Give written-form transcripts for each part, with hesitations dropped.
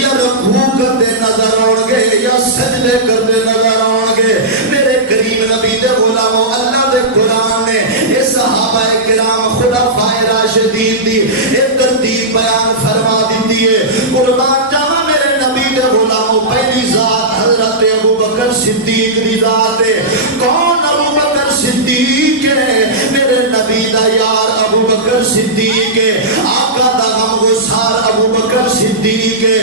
یا رکوع کرتے نظر آؤ گے یا سجدے کرتے نظر آؤ گے. میرے کریم نبی دے غلاموں اللہ دے قرآن نے اے صحابہ کرام خلفائے راشدین دی ایک ترتیب بیان فرما دیتی ہے. قربان جاواں میرے نبی دے غلاموں پہلی ذات حضرت ابوبکر صدیق دی ذات ہے. کون ابوبکر صدیق ہے؟ میرے نبی دا یار ابوبکر صدیق ہے. آقا دا غمگسار ابوبکر صدیق ہے.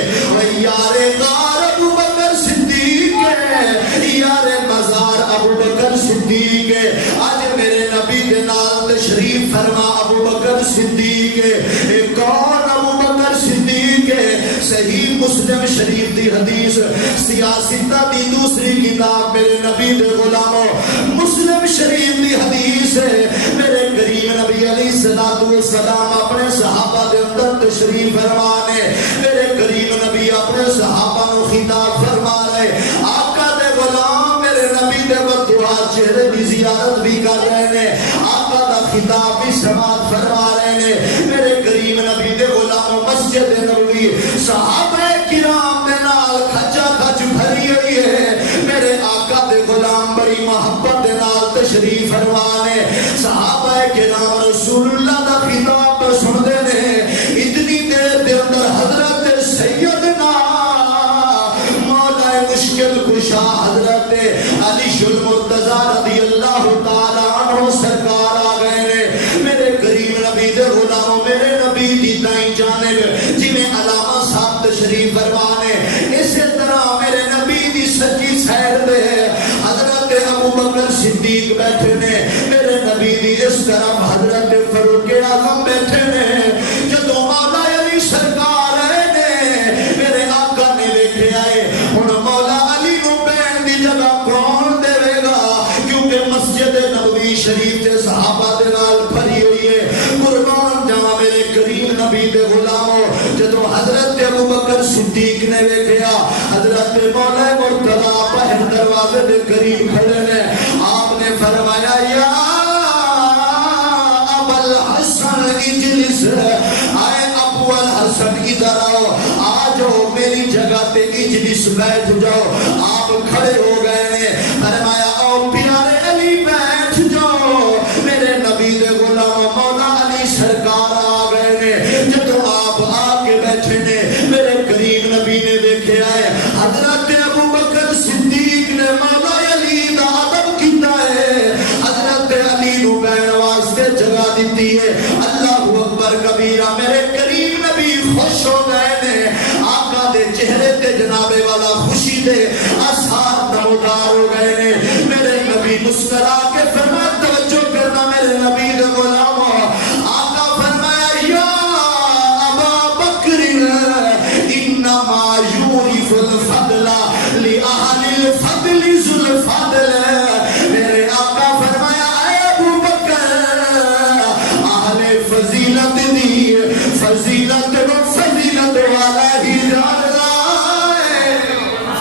یار غار ابوبکر صدیق ہے. یار مزار ابوبکر صدیق ہے. آج میرے نبی دے نال تشریف فرما ابوبکر صدیق ہے. کون ابوبکر صدیق ہے؟ صحیح مسلم شریف دی حدیث سیاستہ دی دوسری کتاب میرے نبی دے غلاموں مسلم شریف دی حدیث ہے. میرے کریم نبی علیہ السلام اپنے صحابہ دے اندر تشریف فرمانے. میرے کریم نبی اپنے صحابہ نو خطاب فرما رہے. آقا دے غلام میرے نبی دے بدعا چہرے دی زیارت بھی کر رہے ہیں. آقا دا خطاب بھی سماعت فرما رہے ہیں. میرے کریم نبی دے غلاموں مسجد نبوی صحابہ کرام دے نال کھچا کھچ بھری ہوئی ہے. میرے آقا دے غلام بڑی محبت دے نال تشریف فرمانے. صحابہ کرام رسول اللہ دا خطاب پر سن دے نے. اتنی دیر دے اندر حضرت سیدنا مولا مشکل کشا حضرت علی المرتضی رضی اللہ تعالی عنہ سرکار آ گئے نے. میرے کریم نبی دے غلاموں میرے نبی دی دائیں جانب جی میں علامہ صاحب تشریف فرمانے اسی طرح میرے نبی دی سچی سیر دے حضرت ابوبکر صدیق بیٹھے نے. میرے نبی دی اس طرح حضرت فاروق اعظم بیٹھے نے. جدو مولا علی سرکار آئے نے میرے آقا نے لے کے آئے. ہن مولا علی نو بہن دی جگہ کون دے گا کیونکہ مسجد نبوی شریف تے صحابہ دے نال بھری ہوئی ہے. قربان جاواں میرے کریم نبی دے غلاموں جدو حضرت ابوبکر صدیق نے ویکھیا حضرت مولا مرتضی باہر دروازے دے قریب کھڑے نے. آپ نے فرمایا یا ابو الحسن اجلس. آئے ابو الحسن ادھر آؤ آ جاؤ میری جگہ تے اجلس بیٹھ جاؤ. آپ کھڑے ہو گئے نے. فرمایا او پیارے علی بیٹھ جاؤ. میرے نبی دے غلام مولا علی سرکار آ گئے نے. جب آپ آ کے بیٹھے نے میرے کریم نبی نے دیکھے آئے حضرت ابوبکر صدیق نے مولا علی دا ادب کیتا ہے. حضرت علی نو بہن واسطے جگہ دیتی ہے. اللہ اکبر کبیرہ. میرے کریم نبی خوش ہو گئے نے. آقا دے چہرے تے جناب والا خوشی دے آثار نمودار ہو گئے نے. میرے نبی مسکرا کے فرمایا توجہ کرنا میرے نبی دے غلاموں. آقا فرمایا یا ابا بکر انما یورث الفضل لأہل الفضل ذو الفضل. میرے آقا فرمایا اے ابو بکر اہل فضیلت دی فضیلت و فضیلت والا ہی جانتا ہے.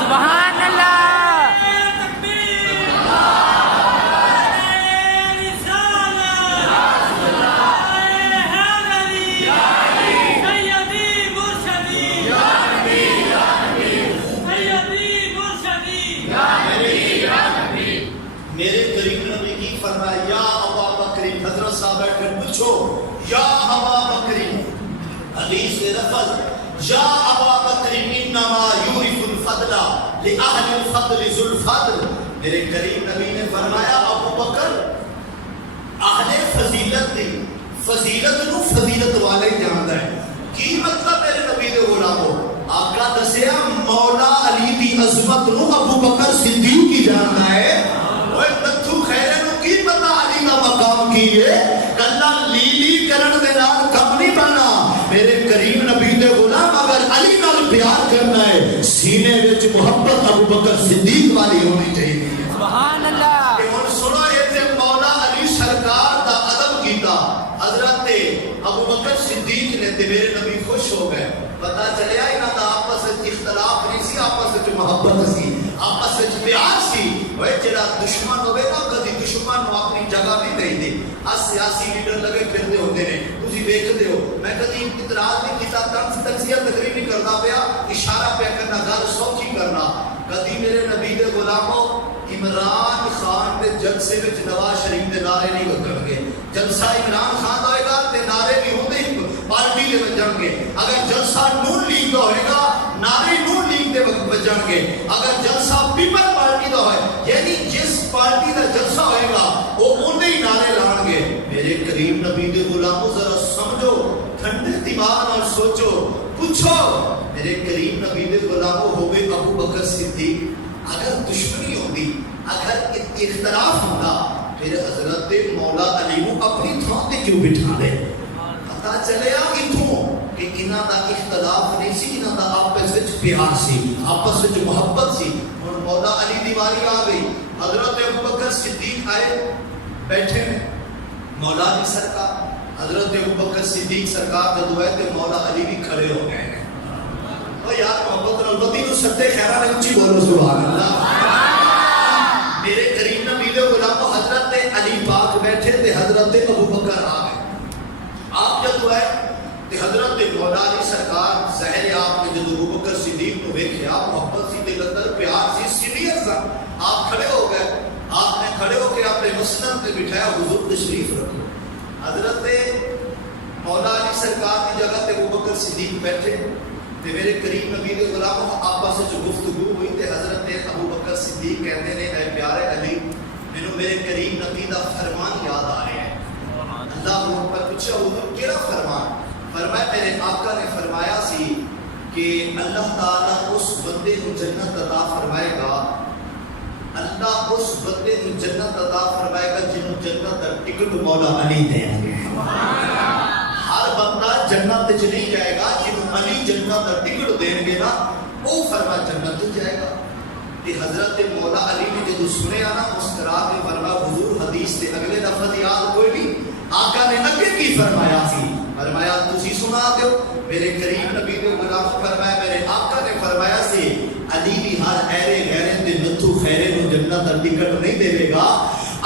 سبحان اللہ. میرے کریم نبی کی فرمایا یا ابا بکر. حضرت صاحب بیٹھ کر پوچھو یا ابا بکر. حدیث کے لفظ یا ابا بکر انما یورث الفضل لأہل الفضل ذو الفضل. میرے کریم نبی نے فرمایا ابو بکر اہل فضیلت دی فضیلت نو فضیلت والے جاندا ہے. کی مطلب میرے نبی دے غلاموں آقا دسیا مولا علی دی عظمت نو ابو بکر صدیق کی جاندا ہے. اوے تتھو خیرے نو کی پتہ علی دا مقام کی ہے. کلا لیلی کرن دے نال کم نہیں بنا. میرے کریم نبی دے غلام اگر علی نال پیار کرنا ہے سینے وچ محبت ابو بکر صدیق والی ہونی چاہیے. سبحان اللہ. کہ ہن سنو ایتھے مولا علی سرکار دا ادب کیتا حضرت ابو بکر صدیق نے تے میرے نبی خوش ہو گئے. پتہ چلیا انہاں دا آپس وچ اختلاف نہیں سی آپس وچ محبت سی آپس وچ پیار سی. اوے جڑا دشمن ہوے نا کدی دشمن نو اپنی جگہ نہیں دے. سیاسی لیڈر لگے پھرتے ہوتے ہیں تسی ویکھدے ہو میں کدی اعتراض نہیں کیتا تنزیہ تقریر نہیں کرنا پیا اشارہ پہ کرنا گل سوچی کرنا کدی میرے نبی دے غلاموں عمران خان دے جلسے وچ نواز شریف دے نعرے نہیں وکھن گے جلسہ عمران خان دا ہوئے گا تے نعرے بھی ہوندے ہی پارٹی دے وجن گے اگر جلسہ نون لیگ دا ہوئے گا نعرے نون لیگ دے وجن گے اگر جلسہ پیپل پارٹی دا ہوئے یعنی جس پارٹی دا جلسہ ہوئے گا وہ اونے ہی نعرے لان گے میرے کریم نبی دے غلاموں ذرا سمجھو ٹھنڈے دماغ نال سوچو پوچھو میرے کریم نبی دے غلاموں ہوئے ابو بکر صدیق اگر دشمنی ہوندی اگر اختلاف ہوندا پھر حضرت مولا علی کو اپنی تھان تے کیوں بٹھا دے پتہ چلیا اتھوں کہ انہاں دا اختلاف نہیں سی انہاں دا آپس وچ پیار سی آپس وچ محبت سی اور مولا علی دی واری آ گئی حضرت ابو بکر صدیق آئے بیٹھے ہیں مولا علی سرکار حضرت ابو بکر صدیق سرکار جب ہوئے تو مولا علی بھی کھڑے ہو گئے ہیں اور یار محبت رلبتی کو ستے خیرہ نے اچھی بولو سبحان اللہ میرے کریم نبی دے غلام حضرت علی پاک بیٹھے تھے حضرت ابو بکر آ گئے آپ جب ہوئے تو حضرت مولا علی سرکار ظاہر آپ نے جب ابو بکر صدیق کو دیکھے آپ محبت سی دل اندر پیار سی سینئر سا آپ کھڑے ہو گئے آپ نے کھڑے ہو کے اپنے مسند پہ بٹھایا حضور تشریف رکھو حضرت مولا علی سرکار کی جگہ تے ابو بکر صدیق بیٹھے تے میرے کریم نبی دے غلام آپس سے جو گفتگو ہوئی تے حضرت ابو بکر صدیق کہتے ہیں اے پیارے علی مینوں میرے کریم نبی دا فرمان یاد آ رہا ہے اللہ وہ پر پوچھا حضور کیڑا فرمان فرمایا میرے آقا نے فرمایا سی کہ اللہ تعالیٰ اس بندے کو جنت عطا فرمائے گا اللہ اس بندے کو جنت عطا فرمائے گا جنہوں جنت کا ٹکٹ مولا علی دیں گے ہر بندہ جنت وچ نہیں جائے گا جنہوں علی جنت کا ٹکٹ دیں گے نا وہ فرمایا جنت وچ جائے گا کہ حضرت مولا علی نے جب سنے نا مسکرا کے فرمایا حضور حدیث سے اگلے لفظ یاد کوئی نہیں آقا نے اگے کی فرمایا سی فرمایا تسی سنا دو میرے کریم نبی دے غلام فرمایا میرے آقا نے فرمایا سی علی بھی ہر ایرے غیرے تے نتھو خیرے نو جنت دا ٹکٹ نہیں دے گا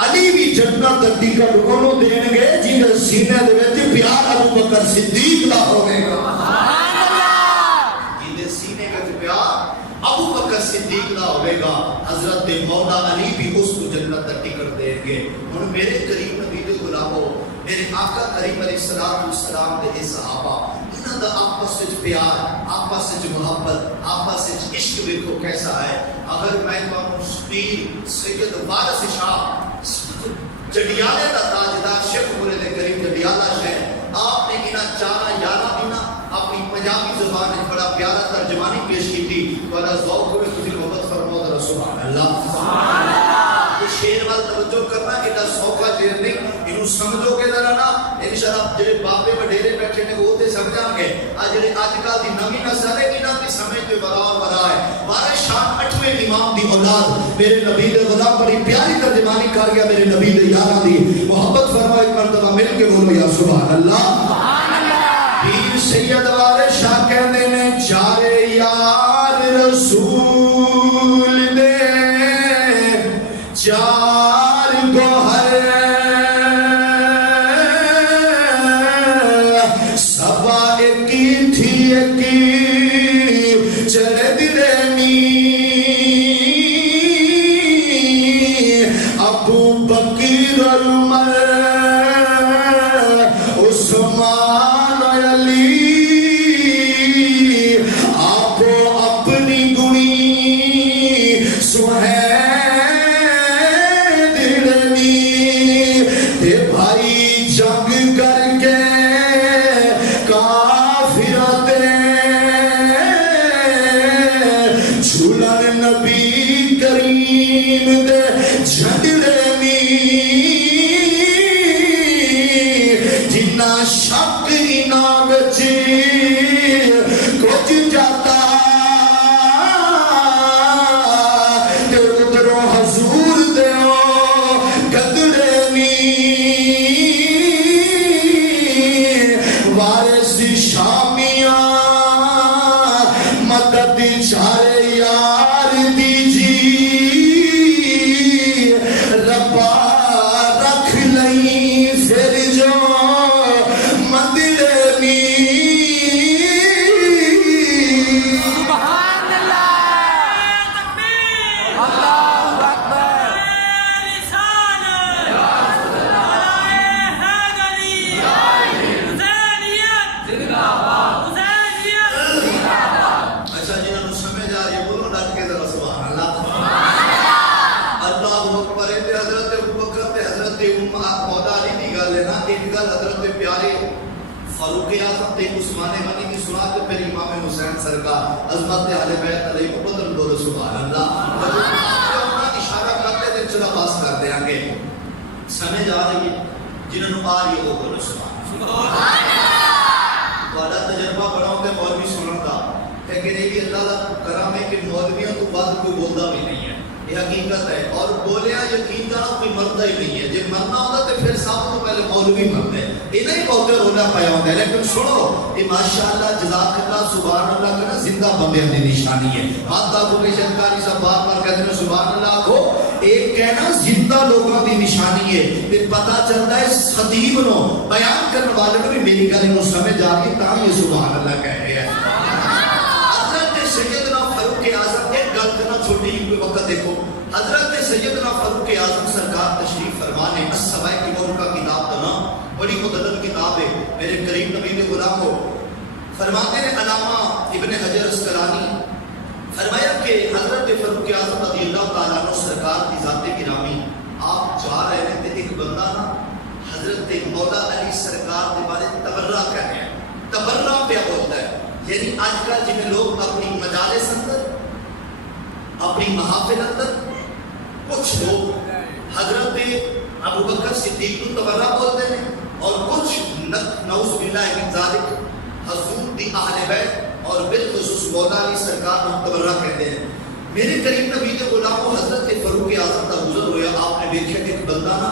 علی بھی جنت دا ٹکٹ انہوں دین گے جن سینے دے وچ پیار ابو بکر صدیق دا ہوے گا سبحان اللہ جن سینے وچ پیار ابو بکر صدیق دا ہوے گا حضرت مولا علی بھی اس کو جنت دا ٹکٹ دیں گے ہن میرے کریم نبی دے غلامو میرے آقا کریم علیہ السلام دے صحابہ انہاں دا آپس وچ پیار آپس وچ محبت آپس وچ عشق دیکھو کیسا ہے اگر میں تانوں پیر سید وارث شاہ جڈیالے دا تاجدار شیخ مرید کریم جڈیالہ شہر آپ نے انہاں چارہ یارہ دینا اپنی پنجابی زبان میں بڑا پیارا ترجمانی پیش کی تھی والا ذوق ہوئے تجھے محبت فرماؤ ذرا سبحان اللہ سبحان اللہ یہ شیر وال توجہ کرنا ایڈا سوکھا شیر نہیں انہوں سمجھو گے ذرا نا انشاءاللہ جڑے بابے وڈیرے بیٹھے نے وہ تے سمجھا گے آج جڑے آج کل دی نویں نسل ہے انہاں دی سمجھ تے بڑا اور بڑا ہے بارہ شان 8ویں امام دی اولاد میرے نبی دے غلام بڑی پیاری ترجمانی کر گیا میرے نبی دے یاراں دی محبت فرماؤ ایک مرتبہ مل کے بولو یا سبحان اللہ سبحان اللہ پیر سید وارث شاہ کہندے نے چارے یار رسول دے چار گوہر سبا ایکی تھی ایکی چلد رہنی ابو بکر عمر عثمان علی آپ اپنی گنی عظمت اہل بیت علیہ بدل بولو سبحان اللہ. اشارہ کرتے دن چلا پاس کر دیا گے سمجھ آ رہی ہے جنہوں نے آ رہی ہے وہ بولو سبحان اللہ. والا تجربہ بڑا ہوتے مولوی سنن کا لیکن یہ بھی اللہ کا کرم ہے کہ مولویوں تو بعد کوئی بولتا بھی نہیں ہے. یہ حقیقت ہے اور بولیا یقین جانا کوئی مرتا ہی نہیں ہے. جب مرنا ہوتا تو پھر سب تو پہلے مولوی مرتے ہیں. یہ نہیں بولتے رونا پایا ہوتا ہے لیکن سنو یہ ماشاءاللہ جزاک اللہ سبحان اللہ کا زندہ بندے کی نشانی ہے. ماتا کو بھی شنکاری صاحب بار بار کہتے ہیں سبحان اللہ کو ایک کہنا زندہ لوگوں کی نشانی ہے. پھر پتہ چلتا ہے خطیب نو بیان کرنے والے کو بھی میری گل نو سمجھ آ گئی تا یہ سبحان اللہ کہہ رہے ہیں. حضرت سیدنا فاروق اعظم ایک گل کرنا چھوٹی کوئی وقت دیکھو. حضرت سیدنا فاروق اعظم سرکار تشریف فرما نے السماء کی نور کا کتاب کا نام بڑی مدلل کتاب ہے. میرے کریم نبی کے غلام ہو فرماتے ہیں علامہ ابن حجر اسقلانی فرمایا کہ حضرت فاروق اعظم رضی اللہ تعالیٰ عنہ سرکار کی ذات گرامی آپ جا رہے تھے. ایک بندہ نا حضرت مولا علی سرکار کے بارے تبرہ کر رہے ہیں. تبرہ پہ بولتا ہے یعنی آج کل جن لوگ اپنی مجالس اندر اپنی محافل اندر کچھ لوگ حضرت ابو بکر صدیق کو تبرہ بولتے ہیں اور کچھ نعوذ باللہ من ذالک حضور دی اہل بیت اور بالخصوص مولا علی سرکار کو تبرہ کہتے ہیں. میرے کریم نبی کے غلاموں حضرت فاروق اعظم کا گزر ہوا. آپ نے دیکھا کہ ایک بندہ نا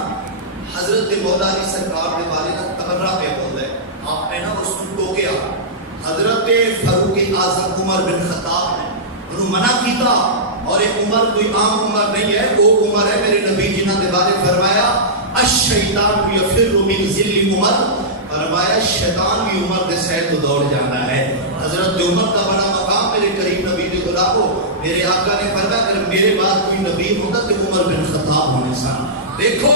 حضرت مولا علی سرکار کے بارے میں تبرہ پہ بول رہا ہے. آپ نے نا اس کو ٹوکیا. حضرت فاروق اعظم عمر بن خطاب نے انہوں منع کیتا اور ایک عمر کوئی عام عمر نہیں ہے وہ عمر ہے میرے نبی جنہوں نے بارے فرمایا الشیطان یفر من ذل عمر فرمایا شیطان بھی عمر کے ساتھ دوڑ جانا ہے. حضرت عمر کا بڑا مقام میرے کریم نبی کے غلاموں میرے آقا نے فرمایا اگر میرے بعد کوئی نبی ہوتا تو عمر بن خطاب ہونے سا. دیکھو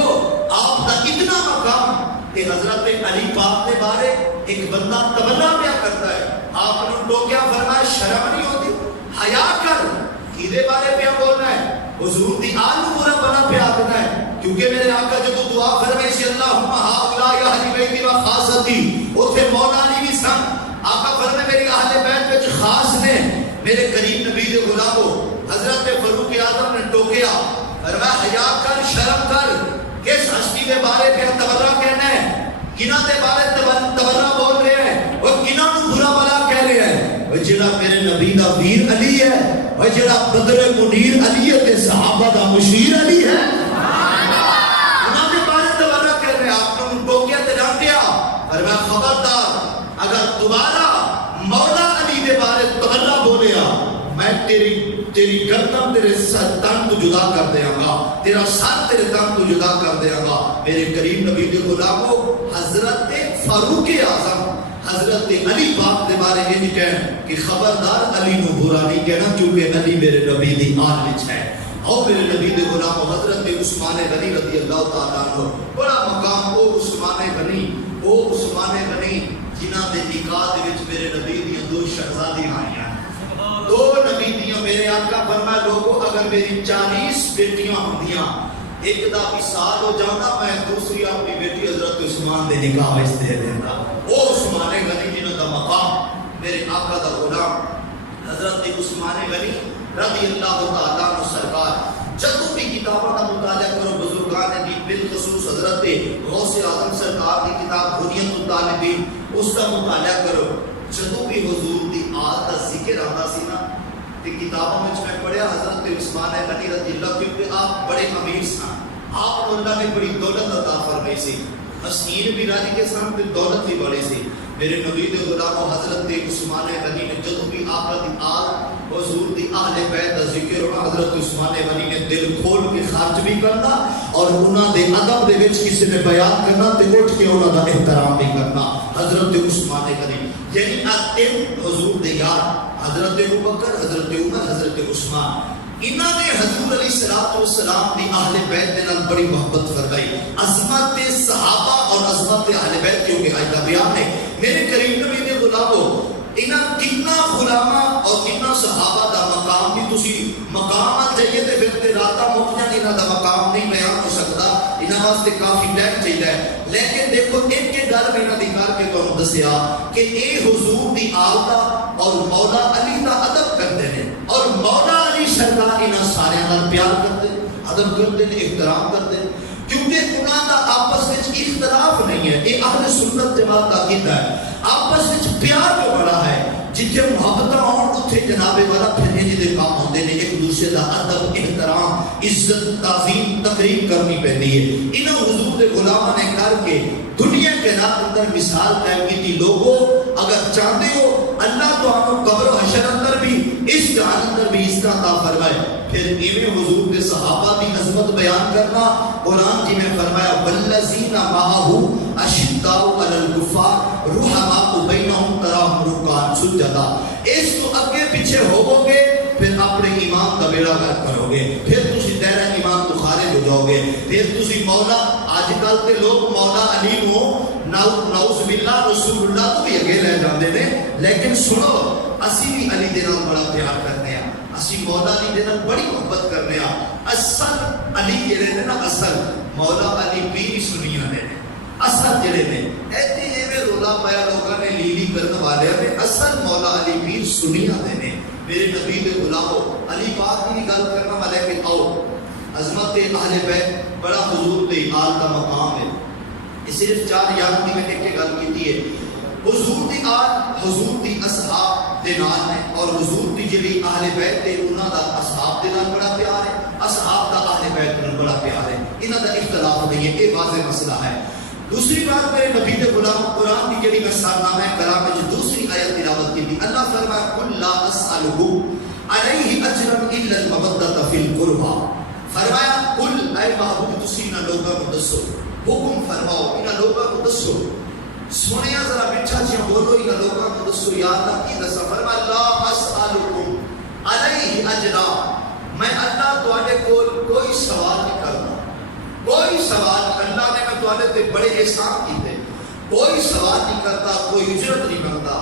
آپ کا اتنا مقام کہ حضرت علی پاک کے بارے ایک بندہ تبرہ کیا کرتا ہے. آپ نے ٹوکیا فرمایا شرم نہیں ہوتی حیا کر کیدے بارے پہ بولنا ہے. حضور دی آل پورا بنا پہ آنا ہے کیونکہ میرے آقا جب دعا فرمائے سی اللہم ہاؤلاء اہل بیتی و خاصتی اتھے مولا علی بھی سن. آقا فرمائے میری اہل بیت وچ خاص نے میرے کریم نبی دے غلامو حضرت فاروق اعظم نے ٹوکیا فرمایا حیا کر شرم کر کس ہستی کے بارے پہ تبرہ کہنا ہے. کنہ دے بارے تبرہ بول رہے ہیں اور کنہ نو برا بلا کہہ رہے ہیں. وہ جڑا میرے نبی دا ویر علی ہے وہ جڑا بدر منیر علی ہے تے صحابہ دا مشیر علی ہے. انہاں دے بارے تبرہ کہہ رہے ہیں. آپ نے ٹوکیا تے ڈانٹیا اور میں خبردار اگر دوبارہ مولا علی دے بارے تبرہ بولیا میں تیری گردن تیرے تن تو جدا کر دیاں گا تیرا سر تیرے تن تو جدا کر دیاں گا. میرے کریم نبی کے غلاموں حضرت فاروق اعظم حضرت علی پاک کے بارے یہ نہیں کہنا کہ خبردار علی نو برا نہیں کہنا کیونکہ علی میرے نبی دی آل وچ ہے. اور میرے نبی کے غلاموں حضرت عثمان غنی رضی اللہ تعالیٰ عنہ بڑا مقام وہ عثمان غنی جنہاں دے نکاح دے وچ میرے نبی دی دو شہزادیاں آئیاں. دو نبی دیاں میرے آقا فرمایا لوگوں اگر میری 40 بیٹیاں ہوندیاں ایک دا وصال ہو جانا میں دوسری اپنی بیٹی حضرت عثمان دے نکاح وچ دے دیتا. وہ عثمان غنی جنہاں دا مقام میرے آقا دا غلام حضرت عثمان غنی رضی اللہ تعالیٰ عنہ سرکار جب بھی کتابوں کا مطالعہ کرو بزرگان دین بالخصوص حضرت غوث اعظم سرکار کی کتاب بنیت الطالبین اس کا مطالعہ کرو. جب بھی حضور دی آل دا ذکر آتا سی نا کہ کتابوں میں پڑھیا حضرت عثمان غنی رضی اللہ کیونکہ آپ بڑے امیر سن. آپ کو اللہ نے بڑی دولت عطا فرمائی سی. مسکین بھی راضی کے سن تے دولت بھی بڑی سی. میرے نبی دے غلاموں حضرت عثمان غنی نے جب بھی آقا دی آل حضور دی اہل بیت دا ذکر ہونا حضرت عثمان غنی نے دل کھول کے خرچ بھی کرنا اور انہاں دے ادب دے وچ کسی نے بیان کرنا تے اٹھ کے انہاں دا احترام بھی کرنا. حضرت عثمان غنی یعنی اتم حضور دے یار حضرت ابوبکر حضرت عمر حضرت عثمان انہاں نے حضور علیہ الصلوۃ والسلام دی اہل بیت دے نال بڑی محبت فرمائی. عظمت صحابہ اور عظمت اہل بیت کیونکہ آج کا بیان ہے میرے کریم نبی دے غلاموں انہاں کتنا غلامہ اور کتنا صحابہ دا مقام بھی تسی مقام جائیے تے پھر تے راتا مک جان انہاں دا مقام نہیں بیان ہو سکتا. انہاں انہاں واسطے کافی ٹائم چاہیے، لیکن دیکھو ایک گل میں انہاں دی کر کے تانوں دسیا کہ اے حضور دی آل دا اور مولا علی دا ادب کرتے ہیں، اور مولا علی سرکار انہاں سارے نال پیار کرتے ہیں، ادب کرتے ہیں، احترام کرتے ہیں، کیونکہ انہاں دا آپس وچ اختلاف نہیں ہے۔ یہ اہل سنت جماعت کا عقیدہ ہے، آپس وچ پیار جو بڑا ہے، جتھے محبت ہون اتھے جناب والا پھر انج دے کام ہوندے نے، ایک دوسرے دا ادب احترام عزت تعظیم تقریب کرنی پیندی ہے۔ انہاں حضور دے غلاماں نے کر کے دنیا کے اندر مثال قائم کی تھی۔ لوگوں اگر چاہتے ہو اللہ تو آپ کو قبر و حشر اندر بھی اس جہان اندر بھی اس کا عطا فرمائے، پھر ایویں حضور کے صحابہ کی عظمت بیان کرنا۔ قرآن جی میں فرمایا والذین معہ اشداء علی الکفار رحماء بینہم تراہم رکعا سجدا۔ اس تو اگے پیچھے ہوو گے پھر اپنے ایمان کا بیڑا غرق کرو گے، پھر تسی دائرہ ایمان تو خارج ہو جاؤ گے، پھر تسی مولا آج کل کے لوگ مولا علی نو نعوذ باللہ رسول اللہ تو بھی اگے لے جاندے نے، لیکن سنو اسی بھی علی دے نال بڑا پیار کرنے ہیں، اسی مولا علی دے نال بڑی محبت کرنے ہیں۔ اصل علی جڑے نے نا، اصل مولا علی پیر سنیاں نے، اصل جڑے نے ایتھے ایویں رولا پایا لوگاں نے لیلی کرن والے نے، اصل مولا علی پیر سنیاں نے۔ میرے نبی دے غلامو علی پاک کی گل کرنا والے کہ آؤ عظمت اہل بیت بڑا حضور دے آل دا مقام ہے۔ صرف 4 یاد دی میں ایک گل کیتی ہے، حضور دی آل حضور دی اصحاب دے نال ہے، اور حضور دی جڑی اہل بیت تے انہاں دا اصحاب دے نال بڑا پیار ہے، اصحاب دا اہل بیت نال بڑا پیار ہے، انہاں دا اختلاف نہیں ہے، یہ واضح مسئلہ ہے۔ دوسری بات میرے نبی دے غلام قرآن کی جڑی میں سارنامہ کلام میں دوسری آیت تلاوت کی تھی، اللہ فرمایا قل لا اسألہ علیہ اجرا الا المودۃ فی القربى، فرمایا قل اے محبوب تسی انہاں لوگاں کو دسو، حکم فرماؤ انہاں لوگاں کو دسو، سنیا ذرا میٹھا جہاں بولو انہاں لوگاں کو دسو، یا اللہ کی دسا، فرمایا لا اسألکم علیہ اجرا، میں اللہ تواڈے کول کوئی سوال نہیں کرتا، کوئی سوال اللہ نے میں تواڈے تے بڑے احسان کیتے، کوئی سوال نہیں کرتا، کوئی اجرت نہیں کرتا،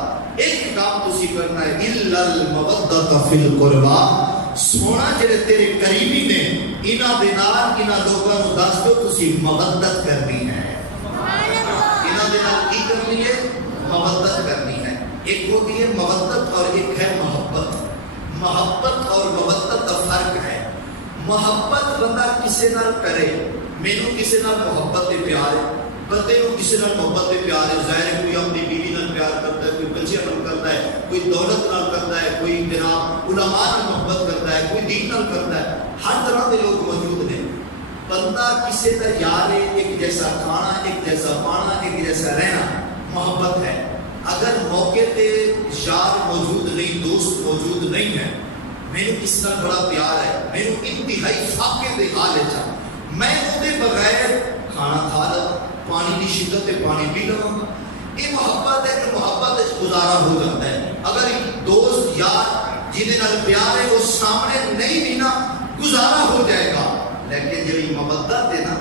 ایک کام تسی کرنا ہے الا المودۃ فی القربى، سونا جڑے تیرے قریبی نے انہاں دے نال انہاں لوگاں نوں دس دو تسی مودت کرنی ہے، انہاں دے نال کی کرنی ہے؟ مودت کرنی ہے۔ ایک ہوتی ہے مودت اور ایک ہے محبت۔ محبت اور مودت کا فرق ہے۔ محبت بندہ کسی نال کرے، مینوں کسی نال محبت تے پیار ہے، بندے نوں کسی نال محبت تے پیار ہے، ظاہر ہے کوئی اپنی بیوی نال پیار کرتا ہے، کوئی بچیاں نال کرتا ہے، کوئی دولت نال کرتا ہے، کوئی جناب علماء نال محبت کرتا ہے، کوئی دین نال کرتا ہے، ہر طرح کے لوگ موجود ہیں۔ بندہ کسی کا یار ہے، ایک جیسا کھانا، ایک جیسا پانا، ایک جیسا رہنا، محبت ہے۔ اگر موقع تے یار موجود نہیں، دوست موجود نہیں ہے، میرے اس کا بڑا پیار ہے، میرے انتہائی فاقے دے حال ہے، میں وہ دے بغیر کھانا کھا لوں، پانی کی شدت تے پانی پی لوں، یہ محبت ہے کہ محبت گزارا ہو جاتا ہے۔ اگر دوست یار جنہیں نال پیار ہے وہ سامنے نہیں بھی نا گزارا ہو جائے گا، لیکن جی محبت ہے نا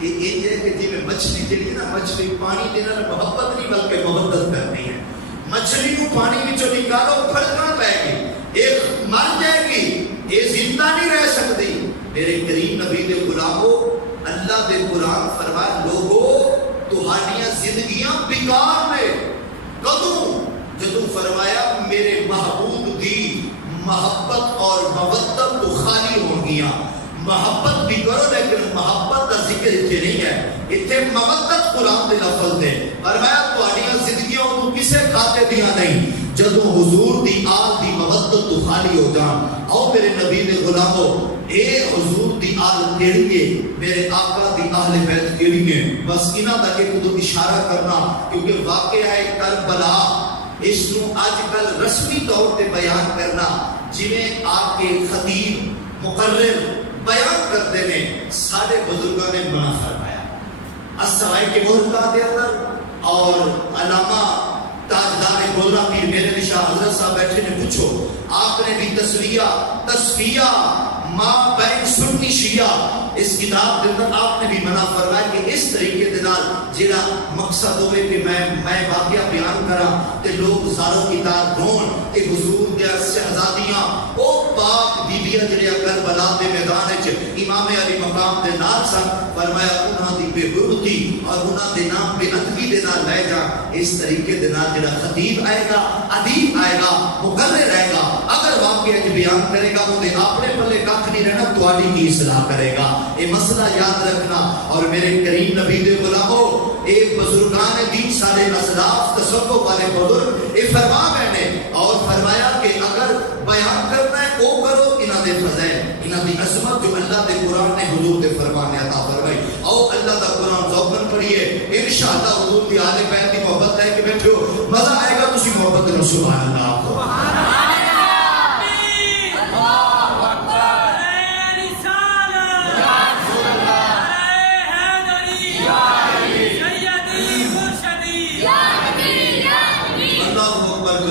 یہ ہے کہ جی میں مچھلی جڑی ہے نا، مچھلی پانی دے نال محبت نہیں بلکہ محبت کرنی ہے۔ مچھلی کو پانی وچوں نکالو پھڑکنا پائے گی، ایک مر جائے گی، یہ زندہ نہیں رہ سکتی۔ میرے کریم نبی دے غلامو، اللہ دے قرآن فرمایا لوگو تہاڈیاں زندگیاں بیکار نے، کدوں؟ جدوں فرمایا میرے محبوب دی محبت اور مودت تو خالی ہو گیا۔ محبت بھی کرو لیکن محبت کا ذکر اتنے نہیں ہے، اتنے مودت قرآن دے لفظ ہے، فرمایا تہاڈیاں زندگیاں تو کسے کھاتے دیاں نہیں، جدوں حضور دی آل دی مودت تو خالی ہو جان۔ آؤ میرے نبی دے غلامو، اے حضور دی آل کیڑی ہے، میرے آقا دی اہل بیت کیڑی ہے، بس انہاں دا ایک دو اشارہ کرنا، کیونکہ واقعہ ہے کربلا، اس کو آج کل رسمی طور پہ بیان کرنا، جنہیں آپ کے خطیب مقرر بیان کرتے ہیں، سارے بزرگوں نے منع فرمایا۔ السرائی کے مرتبہ دے اندر اور علامہ تاجدار گولڑا پیر میرے شاہ حضرت صاحب بیٹھے نے پوچھو، آپ نے بھی تصفیہ ما بین سنی شیعہ اس کتاب کے اندر آپ نے بھی منع فرمایا کہ اس طریقے دے نال جڑا مقصد ہوئے کہ میں واقعہ بیان کراں تے لوگ زاروں کی تار رون کہ حضور دے شہزادیاں او پاک بیبیاں جڑیاں کربلا دے میدان وچ امام علی مقام دے نال سن فرمایا انہاں دی بے حرمتی اور انہاں دے نام بے ادبی دے نال لے جا اس طریقے دے نال جڑا خطیب آئے گا ادیب آئے گا مقرر رہے گا اگر واقعہ بیان کرے گا وہ اپنے پلے کھ نہیں رہنا تواڈی کی اصلاح کرے گا یہ مسئلہ یاد رکھنا اور میرے کریم نبی دے غلامو اے بزرگان دین سارے اسلاف تصوف والے بزرگ اے فرما گئے نے اور فرمایا کہ اگر بیان کرنا ہے وہ کرو انہاں دے فضائل انہاں دی عظمت جو اللہ دے قرآن نے حضور دے فرمانے عطا فرمائی او اللہ دا قرآن ذوقن پڑھیے انشاءاللہ حضور دی آل بیت دی محبت ہے کہ بیٹھو مزہ آئے گا تسی محبت کرو سبحان اللہ سبحان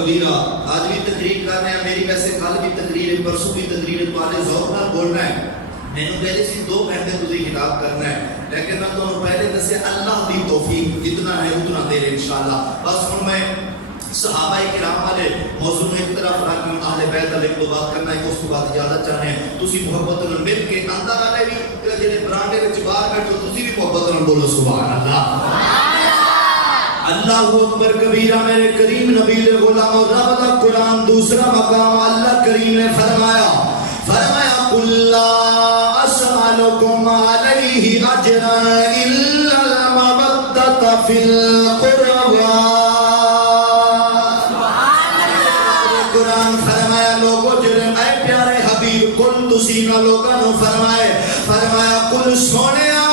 اللہ آج بھی تقریر کر رہے ہیں میری ویسے کل بھی تقریر ہے پرسوں بھی تقریر ہے تمہارے ذوق نال بولنا ہے میں نے پہلے سے 2 گھنٹے تجھے خطاب کرنا ہے لیکن میں تو پہلے دسے اللہ دی توفیق جتنا ہے اتنا دے رہے انشاءاللہ بس ہن میں صحابہ کرام والے موضوع میں ایک طرف رکھ کے اہل بیت علیہ کو بات کرنا ہے اس کے بعد اجازت چاہنے ہیں تسی محبت نال مل کے اندر والے بھی جڑے برانڈے وچ باہر بیٹھو تسی بھی محبت نال بولو سبحان اللہ اللہ اکبر کبیرہ میرے کریم نبی دے غلام اور رب دا قرآن دوسرا مقام اللہ کریم نے فرمایا قل لا اسألکم علیہ اجرا الا المودۃ فی القربى قرآن فرمایا لوگو جڑے اے پیارے حبیب کل تسی نہ لوگاں نو فرمایا قل سونیا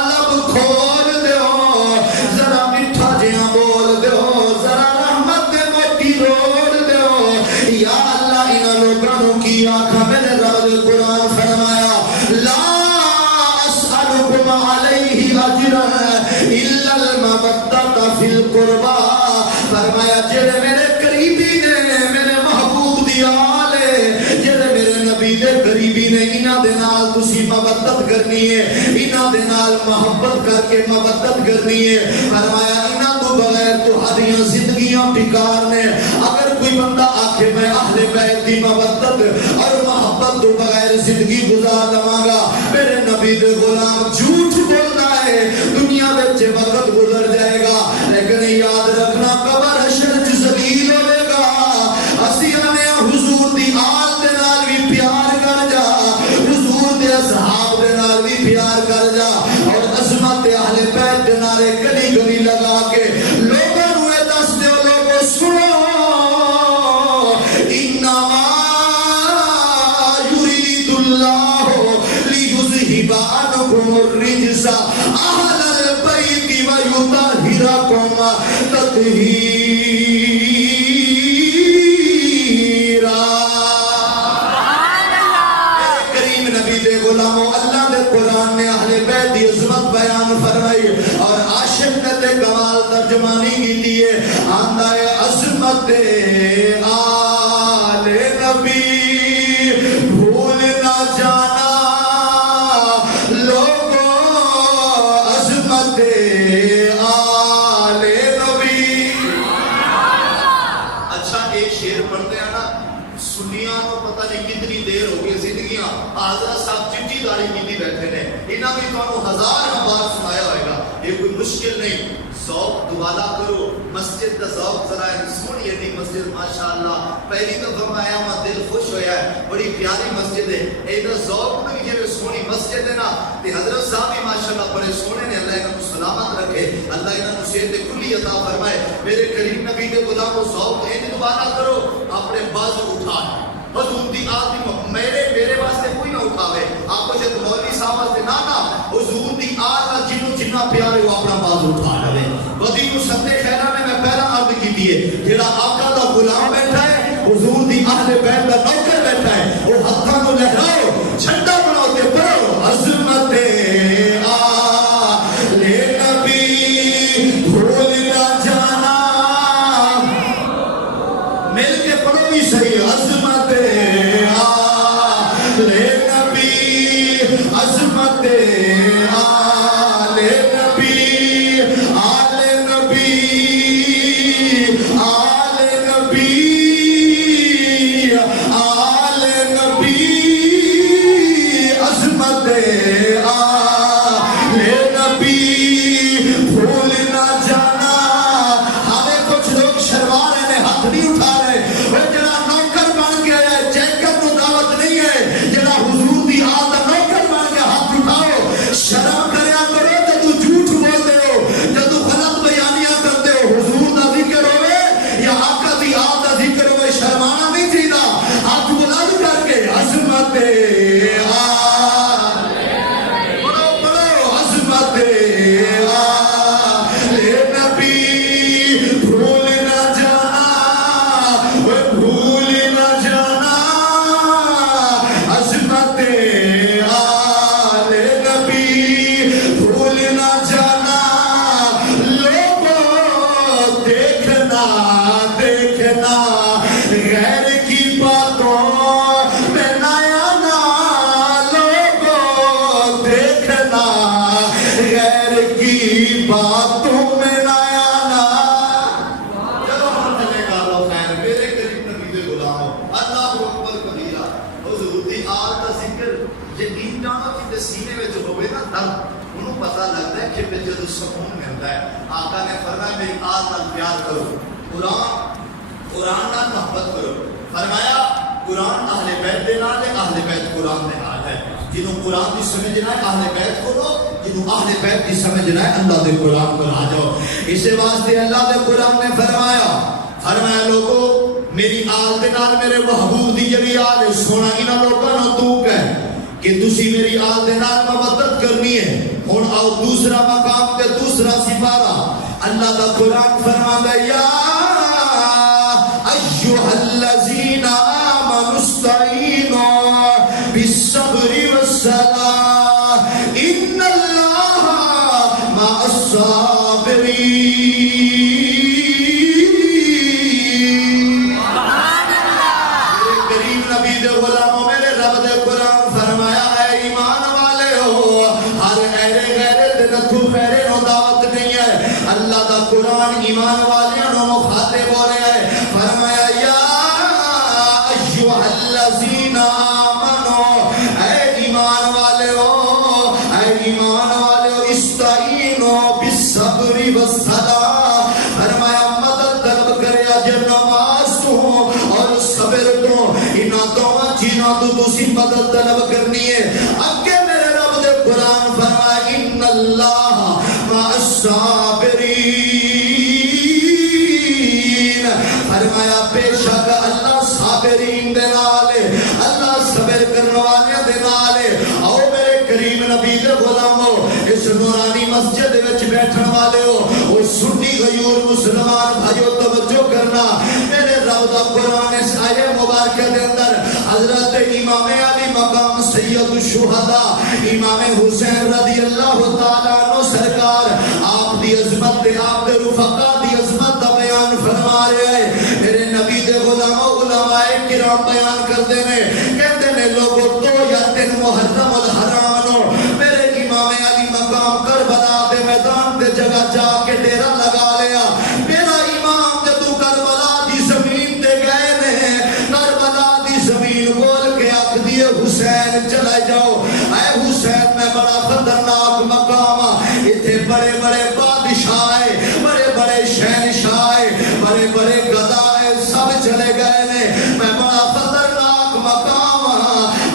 لب کھول دیو ذرا میٹھا جہاں بول دیو ذرا رحمت دے موٹی روڑ دیو یا اللہ انہاں لوگاں نو کی آکھا میرے رب دے قرآن فرمایا لا اسألکم علیہ اجرا الا المودۃ فی القربى فرمایا جڑے میرے قریبی نے میرے محبوب دی آل جڑے میرے نبی دے قریبی نے انہاں دے نال تسی مودت کرنی ہے انہاں دے نال محبت کر کے مودت کرنی ہے فرمایا انہاں تو بغیر تہاڈیاں زندگیاں بیکار نے اگر کوئی بندہ آکھے میں اہل بیت دی مودت اور محبت تو بغیر زندگی گزار لواں گا میرے نبی دے غلام جھوٹ بولدا ہے دنیا وچ وقت گزر جائے گا لیکن یاد رکھنا قبر حشر وچ ذلیل ہوے گا اسی نے حضور دی آل دے نال بھی پیار کر جا حضور دے اصحاب دے نال بھی پیار کر جا اور عظمت اہل بیت دے نعرے گلی گلی لگا کے لوگوں نو اے دس دیو لوگو سنو انما یرید اللہ لیذہب عنکم الرجس اہل البیت ویطہرکم تطہیرا غلاموں اللہ دے قرآن نے اہل بیت دی عظمت بیان فرمائی اور عاشق نے تے کمال ترجمانی کیتی ہے آندا ہے عظمت آل نبی بھول نہ جانا لوگوں عظمت آل نبی اچھا ایک شعر پڑھتے ہیں نا سنیاں کو پتہ نہیں کتنی دیر ہو گئی زندگیاں حضرت صاحب چٹی داری کی بیٹھے نے انہاں بھی تانوں ہزار بار سنایا ہوئے گا یہ کوئی مشکل نہیں ذوق دوبارہ کرو مسجد دا ذوق ذرا سونی ہے مسجد ماشاءاللہ پہلی دفعہ میں آیا ہوں دل خوش ہویا ہے بڑی پیاری مسجد ہے اے دا ذوق بھی جو سونی مسجد ہے نا تے حضرت صاحب بھی ماشاءاللہ بڑے سونے نے اللہ انہاں کو سلامت رکھے اللہ انہاں کو صحت کلی عطا فرمائے میرے کریم نبی دے غلاموں ذوق اے دوبارہ کرو اپنے بازو اٹھا حضور دی آدمی میرے واسطے کوئی نہ اٹھاوے آپ کو جب مولوی صاحب واسطے نہ حضور دی آدمی جنوں جنہ پیارے وہ اپنا بازو اٹھا لے ودی کو ستے خیرہ میں پہلا عرض کی دیئے جیڑا آقا دا غلام بیٹھا ہے حضور دی اہل بیت دا نوکر بیٹھا ہے وہ ہتھاں کو لہراؤ جھنڈا بناؤ تے پڑھو عظمت آل نبی بھول نہ جانا مل کے پڑھو بھی صحیح عظمت آل نبی عظمت آل نبی آل نبی آل نبی آل جے این جانو کہ سینے میں جو ہوئے نا درد انہوں پتہ لگتا ہے کہ جدو سکون ملتا ہے. آقا نے فرمایا میری آل نال پیار کرو, قرآن نال محبت کرو. فرمایا قرآن اہل بیت دے نال ہے, اہل بیت قرآن دے نال ہے. جنہوں قرآن کی سمجھنا ہے اہل بیت کو دو, جنہوں اہل بیت کی سمجھنا ہے اللہ دے قرآن کو آ جاؤ. اسی واسطے اللہ دے قرآن نے فرمایا لوگو میری آل دے نال میرے محبوب دی جڑی آل ہے سونا انہاں لوکاں نوں تو کہہ کہ تسی میری آل دے نال مدد کرنی ہے. ہن آؤ دوسرا مقام تے دوسرا سپارہ اللہ دا قرآن فرماتا ہے یا ایھا الذین آمنوا استعینوا بالصبر والصلاۃ ان اللہ مع الصابرین. قرآن ایمان والیاں مخاطب ہو رہا ہے. فرمایا یا ایھا الذین آمنوا اے ایمان والو استعینوا بالصبر والصلاۃ. فرمایا مدد طلب کریا جے نماز تو اور صبر تو, انہاں دونوں چیزاں تو تسی مدد طلب کرنی ہے. اگے میرے رب دے قرآن فرمایا ان اللہ مع الصابرین. فرمایا بے شک اللہ صابرین دے نال ہے, اللہ صبر کرنے والے دے نال ہے. آؤ میرے کریم نبی دے غلامو اس نورانی مسجد وچ بیٹھن والے ہو او سنی غیور مسلمان بھائیو توجہ کرنا. میرے رب دا قرآن اس آیے مبارکہ دے اندر حضرت امام علی مقام سید الشہداء امام حسین رضی اللہ تعالیٰ عنہ سرکار آپ دی عظمت دے آپ دے رفقا دی عظمت دا بیان فرما رہے ہیں. میرے نبی دے غلاموں علماء کرام بیان کرتے ہیں کہتے ہیں لوگوں 2 یا 3 محرم الحرام نو میرے امام علی مقام کربلا دے میدان دے جگہ جا کے ڈیرا لگا لیا. میرا امام جدو کربلا دی زمین تے گئے نے کربلا دی زمین بول کے آکھ دیے حسین چلے جاؤ. اے حسین میں بڑا خطرناک مقام, اتنے بڑے بڑے بادشاہ بڑے بڑے شہنشاہ بڑے بڑے گدائے سب چلے گئے نے, میں بڑا خطرناک مقام.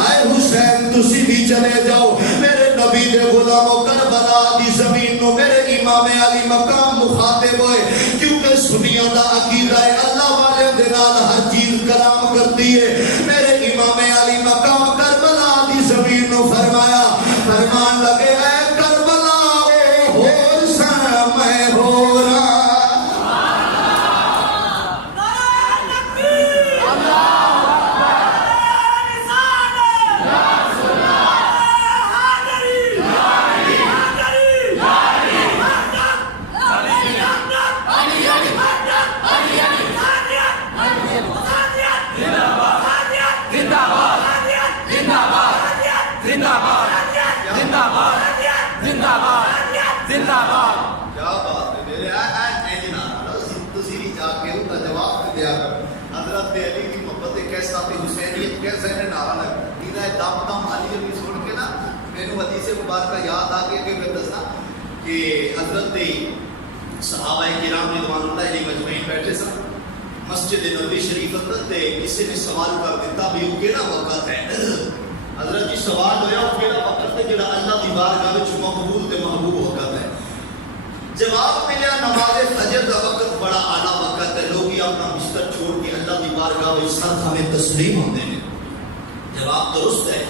اے حسین تسی بھی چلے جاؤ. میرے نبی دے غلاموں کربلا دی زمین نو میرے امام علی مقام مخاطب ہوئے کیونکہ سنیاں دا عقیدہ ہے اللہ والے دے نال ہر چیز کلام کرتی ہے. میرے امام علی مقام کربلا دی زمین نو فرمان لگے اے کربلا او ہور سا میں ہو رہا. کیا بات ہے میرے جواب دیا حضرت علی کی محبت کیسا تھی, حسینیت کیسے ہے نعرہ لگا دم دم علی علی سن کے نا میرے حدیث مبارکہ یاد آ گیا کہ میں دسنا کہ حضرت صحابہ کرام رضوان اللہ علیہ مجمعین بیٹھے سن مسجد نبوی شریف اندر تے کسی نے سوال کر دیتا بھی وہ کیڑا وقت ہے. حضرت جی سوال ہویا وہ کیڑا وقت ہے جڑا اللہ دی بارگاہ وچ مقبول تے محبوب وقت ہے. جواب ملیا نماز فجر کا وقت بڑا اعلیٰ وقت ہے, لوگ اپنا بستر چھوڑ کے اللہ دی بارگاہ وچ سر تھامے تسلیم ہوتے ہیں. جواب درست ہے.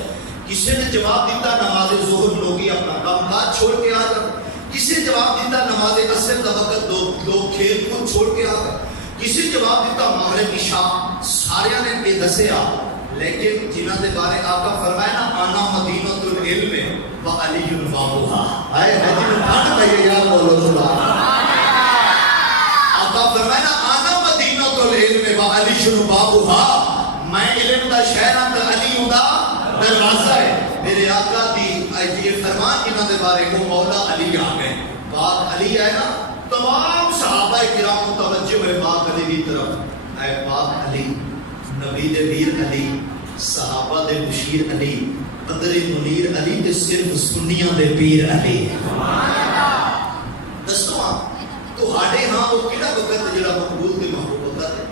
کسی نے جواب دیتا نماز ظہر لوگ اپنا کام کاج چھوڑ کے آ جائیں. کسی نے جواب دیتا نماز عصر کا وقت لوگ کھیل کود چھوڑ کے آ گئے. کسی نے جواب دیتا مغرب عشاء. سارے نے بے دسیا لیکن جنہاں دے بارے آقا فرمایا نا آنا مدینۃ العلم و علی بابوہا. آئے جنہوں کھانا بھائی یا بولو اللہ. آقا فرمایا نا آنا مدینۃ العلم و علی بابوہا, میں علم دا شہر ہاں تے علی ہوں دا دروازہ ہے. میرے آقا دی یہ فرمان جنہاں دے بارے کو مولا علی آ گئے. بات علی ہے نا تمام صحابہ کرام متوجہ ہوئے پاک علی کی طرف. اے پاک علی, نبی دے ویر علی, صحابہ دے بشیر علی قدر منیر علی تے صرف سنیاں دے پیر علی دسو تہاڈے ہاں وہ کیڑا وقت جڑا مقبول تے محبوب ہوتا ہے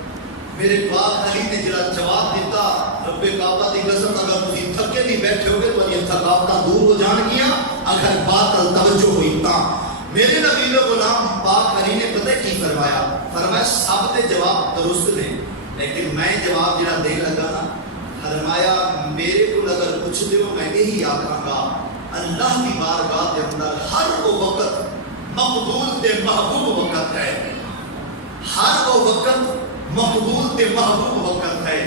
میرے پاک علی نے جڑا جواب دیتا رب کعبہ دی قسم اگر تسی تھکے نہیں بیٹھے ہوگے تو یہ تھکاوٹاں دور ہو جان گیاں اگر بات توجہ ہوئی تاں میرے نبی غلام پاک علی نے پتہ کی فرمایا سب دے جواب درست نے لیکن میں جواب جڑا دے لگا نا فرمایا میرے کو اگر پوچھ دیو میں یہی آکھاں گا اللہ کی بارگاہ کے اندر ہر وہ وقت مقبول تے محبوب وقت ہے ہر وہ وقت مقبول تے محبوب وقت ہے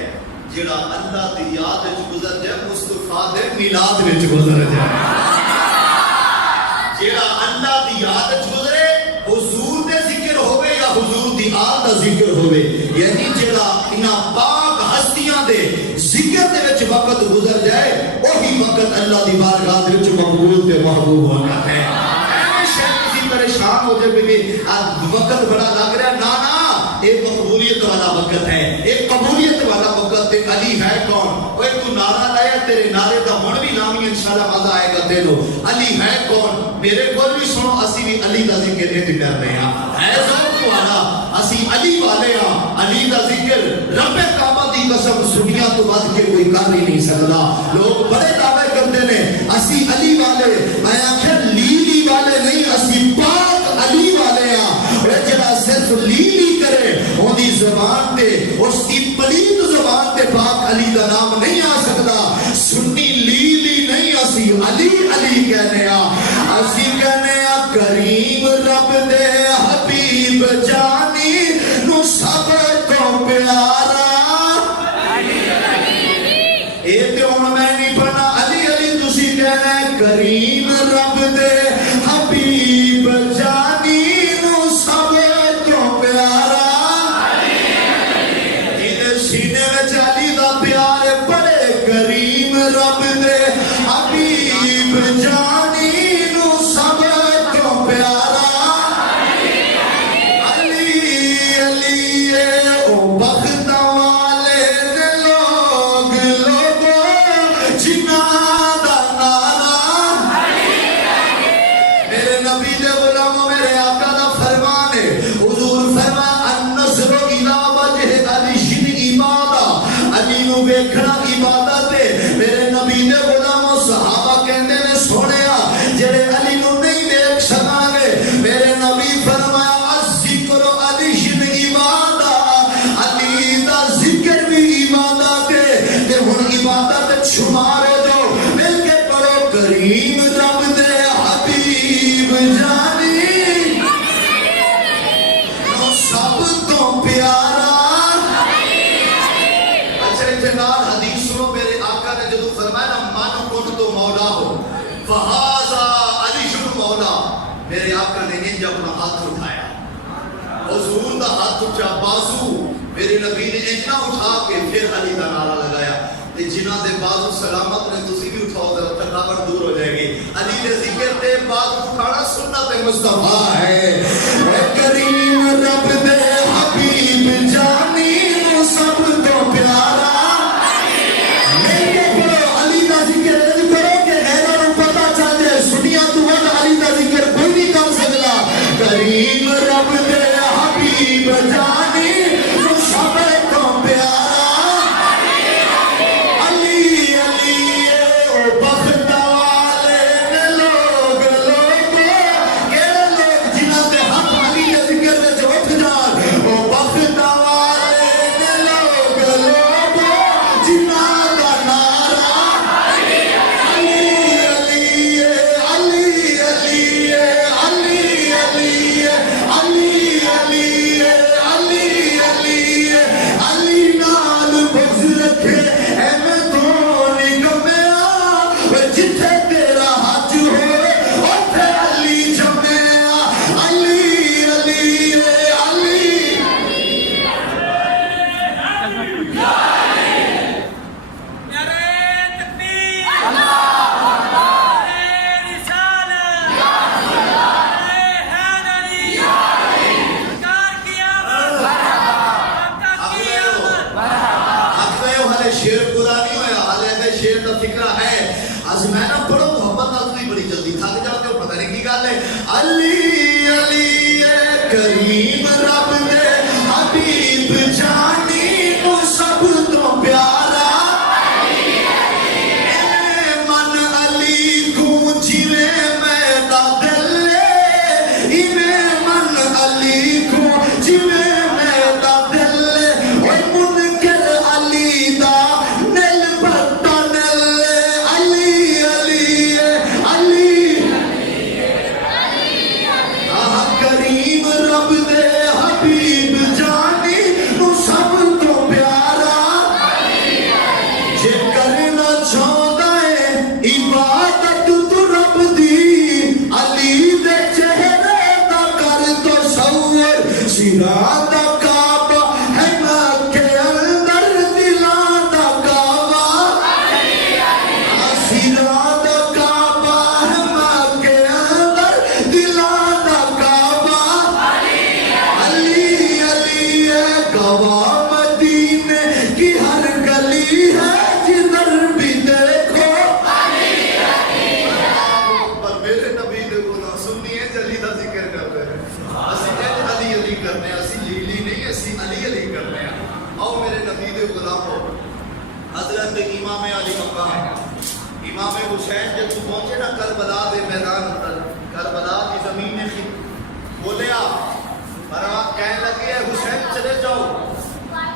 جڑا اللہ دی یاد وچ گزر جائے مصطفیٰ دے میلاد وچ گزر جائے جڑا اللہ دی یاد وچ گزرے حضور دے ذکر ہوے یا حضور دی آل دا ذکر ہوے یعنی جڑا انہاں پاک ہستیاں دے ذکر دے وچ وقت گزر جائے وہی وقت اللہ دی بارگاہ دے وچ مقبول تے محبوب ہونا ہے پریشان ہو جائے کہ وقت بڑا لگ رہا نانا ایک مقبولیت والا وقت ہے ایک قبولیت والا وقت ہے علی ہے کون اوے تو نعرہ لایا تیرے نعرے دا ہن بھی نامی انشاءاللہ مزہ آئے گا تینو علی ہے کون میرے کول بھی سنو اسی بھی علی دا ذکر ایک کر رہے ہیں ہے ذوق والا اسی علی والے ہاں علی دا ذکر رب کعبہ دی قسم سنیا تو ود کے کوئی کر ہی نہیں سکتا لوگ بڑے دعوے کرتے ہیں اسی علی والے میں آخر لی والے نہیں اسی پاک علی والے ہاں جڑا صرف لی کرے اودی زبان تے اس کی پلید زبان تے پاک علی دا نام نہیں آ سکتا سنی لی نہیں اسی علی علی کہنے اسی کہنے کریم رب دے حبیب جانی نو سب کو پیارا اے تے ہن میں نہیں پڑھنا علی علی تسی کہنا کریم رب دے حبیب جانی نو سب کو پیارا جدے سینے میں علی دا پیار بڑے کریم رب دے حبیب جانی نو سب کو پیارا علی علی او بخت والے نے لوگ لوگوں جنہاں دا نعرہ میرے نبی دے غلاموں میرے آقا دا فرمان ہے حضور فرمایا النصر الی وجہ علی عبادہ علی نو ویکھنا عبادت ہے میرے نبی دے غلاموں صحابہ کہندے نے سونیا جڑے علی نو نہیں دیکھ سکاں گے میرے نبی فرمایا الذکر علی عبادہ علی دا ذکر بھی عبادت ہے تے ہن عبادت شمار ہو جو مل کے پڑھو کریم رب دے حبیب جانی نو سب تو پیارا اچھا اتنال حدیث سنو میرے آقا نے جدو فرمایا نا من کن تو مولا ہو فہذا علی شن مولا میرے آقا نے انج اپنا ہاتھ اٹھایا حضور دا ہاتھ اٹھا بازو میرے نبی نے انج نہ اٹھا کے پھر علی کا نعرہ لگایا تے جنہاں دے بازو سلامت نے تسی بھی اٹھاؤ ذرا تھکاوٹ دور ہو جائے گی علی دے ذکر تے بازو اٹھانا سنت مصطفیٰ ہے اے کریم رب دے حبیب جانی نو سب تو پیارا علی دا ذکر کرو کہ غیروں نو پتہ چل جائے سنیا تو ود علی دا ذکر کوئی نہیں کر سکتا کریم رب دے حبیب جانی نو سب تو پیارا علی علی او بخت والے نے لوگ کیڑے لوگ جنہاں دے ہاتھ علی دے ذکر وچ اٹھ جان او بخت والے نے لوگ جنہاں دا نعرہ علی علی علی علی علی علی علی علی علی علی علی نال بغض رکھے ایویں تو نہیں گمیا جتھے تیرا حج ہوئے اوتھے علی جمیا علی علی علی شیر پورا نہیں ہویا حالے شیر شیر کا فکرہ ہے از میں نہ پڑھو محبت نال بھی بڑی جلدی تھک جاتے ہو پتہ نہیں کی گل ہے علی علی کریم رب دے حبیب جانی تو سب تو پیارا من علی کو جیوے میرا دل من علی کو جیوے امام حسین جب تو پہنچے نا کربلا دے میدان اندر کربلا کی زمین نے بولیا فرات کہنے لگے ہے حسین چلے جاؤ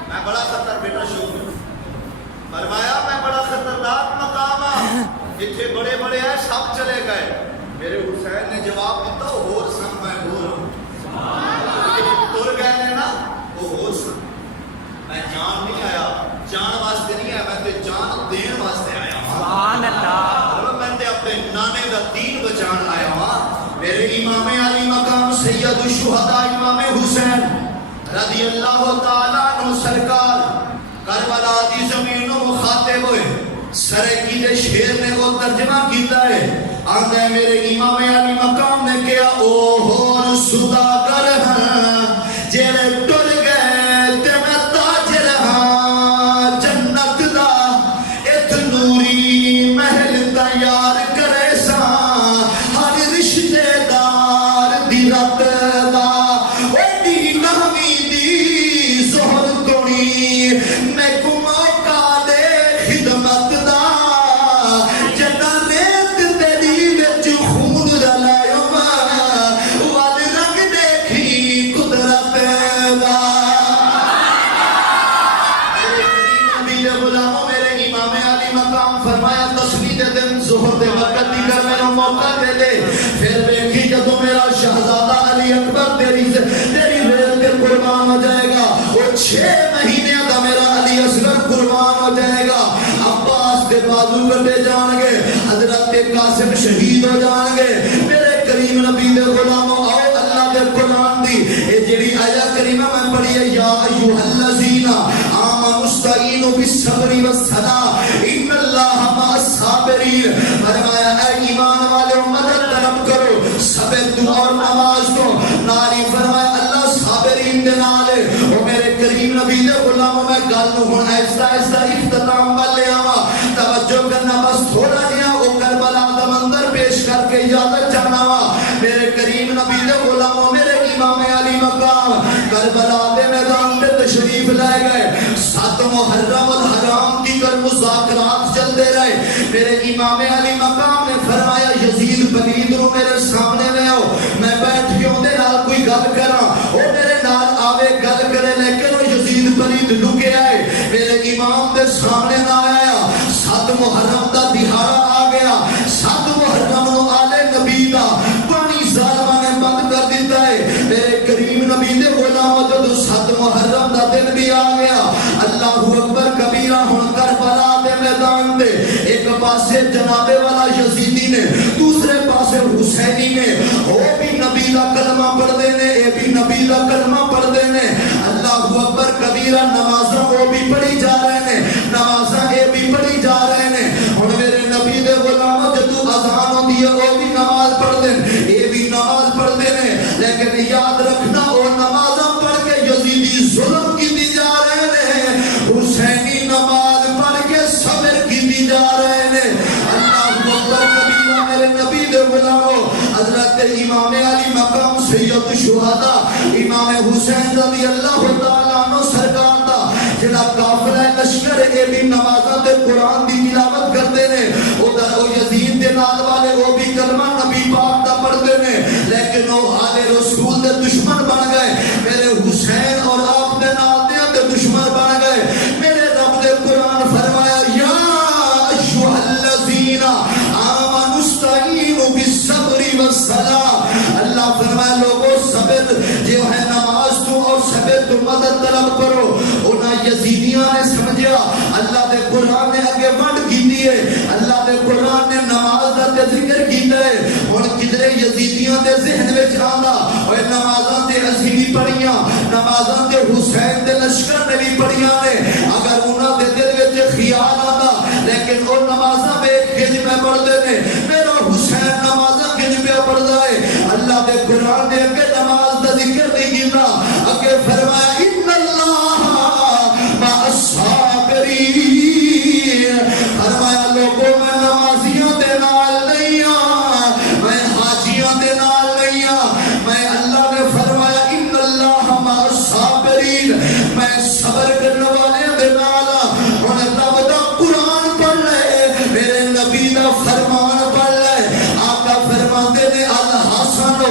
میں بڑا خطر بیٹا شروع فرمایا میں بڑا خطرناک مقام ہاں جتھے بڑے بڑے ہیں سب چلے گئے میرے حسین نے جواب دیتا ہور سن میں بول تر گئے نے نا وہ ہور سن میں جان نہیں آیا جان واسطے نہیں آیا میں تے جان دین واسطے آیا سبحان اللہ میں تے اپنے نانے دا دین بچان آیا ہوں میرے امام علی مقام سید الشہداء امام حسین رضی اللہ تعالیٰ عنہ سرکار کربلا دی زمین و مخاطب ہوئے سرکی دے شیر نے وہ ترجمہ کیتا ہے آنگا ہے میرے امام علی مقام نے کیا او ہور صداگر ہیں جیرے ٹر گئے تے میں تاجر ہاں جنت دا ات نوری محل تیار کرے سا ہر رشتے دار دی رت دا ویڈی نامی دی زہر کنی میں کموکا دے خدمت دا جنا ریت تیری وچ خون رلائیو وال رنگ دیکھی قدرت دا میرے غلاموں میرے امام علی مقام فرمایا تصویر دن ظہر دے وقت دیگر میں نے موقع دے دے پھر دیکھی جدو میرا شہزادہ علی اکبر تیری ریت کے قربان ہو جائے گا وہ 6 مہینے دا میرا علی اصغر قربان ہو جائے گا عباس دے بازو کٹے جان گے حضرت قاسم شہید ہو جان گے میرے کریم نبی دے غلاموں آؤ اللہ دے قرآن دی اے جڑی آیا کریمہ میں پڑھی ہے یا ایوہ الذین آمنوا استعینوا بالصبر والصلاۃ ان اللہ مع الصابرین فرمایا اے ایمان والو مدد طلب کرو صبر دعا اور نماز کو ناری فرمایا اللہ صابرین دے نال او میرے کریم نبی دے غلاموں میں گل نو ہن ایسا ایسا اختتام والے آوا توجہ کرنا بس تھوڑا جہا او کربلا دا منظر پیش کر کے اجازت چاہنا وا میرے کریم نبی دے غلاموں میرے امام علی مقام کربلا دے میدان تے تشریف لے گئے 7 محرم الحرام کی کر مذاکرات چلتے رہے میرے امام علی مقام نے فرمایا یزید پلید رو میرے سامنے میں آؤ میں بیٹھ کے اندے نال کوئی گل کرا وہ میرے نال آوے گل کرے لیکن وہ یزید پلید لکے آئے میرے امام دے سامنے نہ آیا 7 محرم دا دہاڑا آ گیا 7 محرم نو آلے نبی دا پانی ظالمہ نے بند کر دیتا ہے میرے کریم نبی دے غلام جدو 7 محرم دا دن بھی آ گیا اللہ اکبر کبیرہ ہن کربلا دے میدان دے ایک پاسے جناب والا یزیدی نے دوسرے پاسے حسینی نے وہ بھی نبی دا کلمہ پڑھ دینے اے بھی نبی دا کلمہ پڑھ دینے اللہ اکبر کبیرہ نمازوں وہ بھی پڑھی جا رہے ہیں نمازاں اے بھی پڑھی جا رہے ہیں اور میرے نبی دے غلام جدو اذان ہوتی ہے وہ بھی نماز پڑھ دیں اے بھی نماز پڑھ دینے لیکن یاد رکھنا وہ نمازاں پڑھ کے یزیدی ظلم کی دی جا رہے ہیں حسینی نماز پڑھ کے صبر کی دی جا رہے اللہ میرے نبی دے غلامو حضرت امام علی مقام سید الشہداء امام حسین رضی اللہ تعالیٰ عنہ سرکار دا جڑا قافلہ لشکر اے بھی نمازاں تے قرآن دی تلاوت کرتے نے او یزید دے نال والے وہ بھی کلمہ نبی پاک دا پڑھتے نے لیکن وہ آل رسول دے دشمن بن گئے میرے حسین اور آپ دے نال دے دشمن بن گئے میرے رب دے قرآن فرمایا یا ایھا الذین آمنوا استعینوا بالصبر والصلاۃ اللہ فرمایا لوگوں صبر جو ہے نماز تو اور صبر تو مدد طلب کرو انہاں یزیدیاں نے سمجھا اللہ دے قرآن نے اگے ونڈ کیتی ہے اللہ دے قرآن نے نماز دا ذکر کیتا ہے ہن کدھرے یزیدیاں دے ذہن وچ آندا اوے نمازاں تے اسی بھی پڑھیاں نمازاں تے حسین دے لشکر نے بھی پڑھیاں نے اگر انہاں دے دل وچ خیال آندا لیکن او نمازاں ویکھ کے جے پڑھدے نے میرا حسین نمازاں کج پہ پڑھدا ہے اللہ دے قرآن نے اگے نماز دا ذکر نہیں کیتا اگے فرمایا ان اللہ مع الصابرین فرمایا لوگوں میں نمازیاں دے نال نہیں ہاں میں حاجیاں دے نال نہیں ہاں میں اللہ نے فرمایا ان اللہ مع الصابرین میں صبر کرنے والے دے نال ہن رب دا قرآن پڑھ لے میرے نبی دا فرمان پڑھ لے آقا فرماتے نے الحسن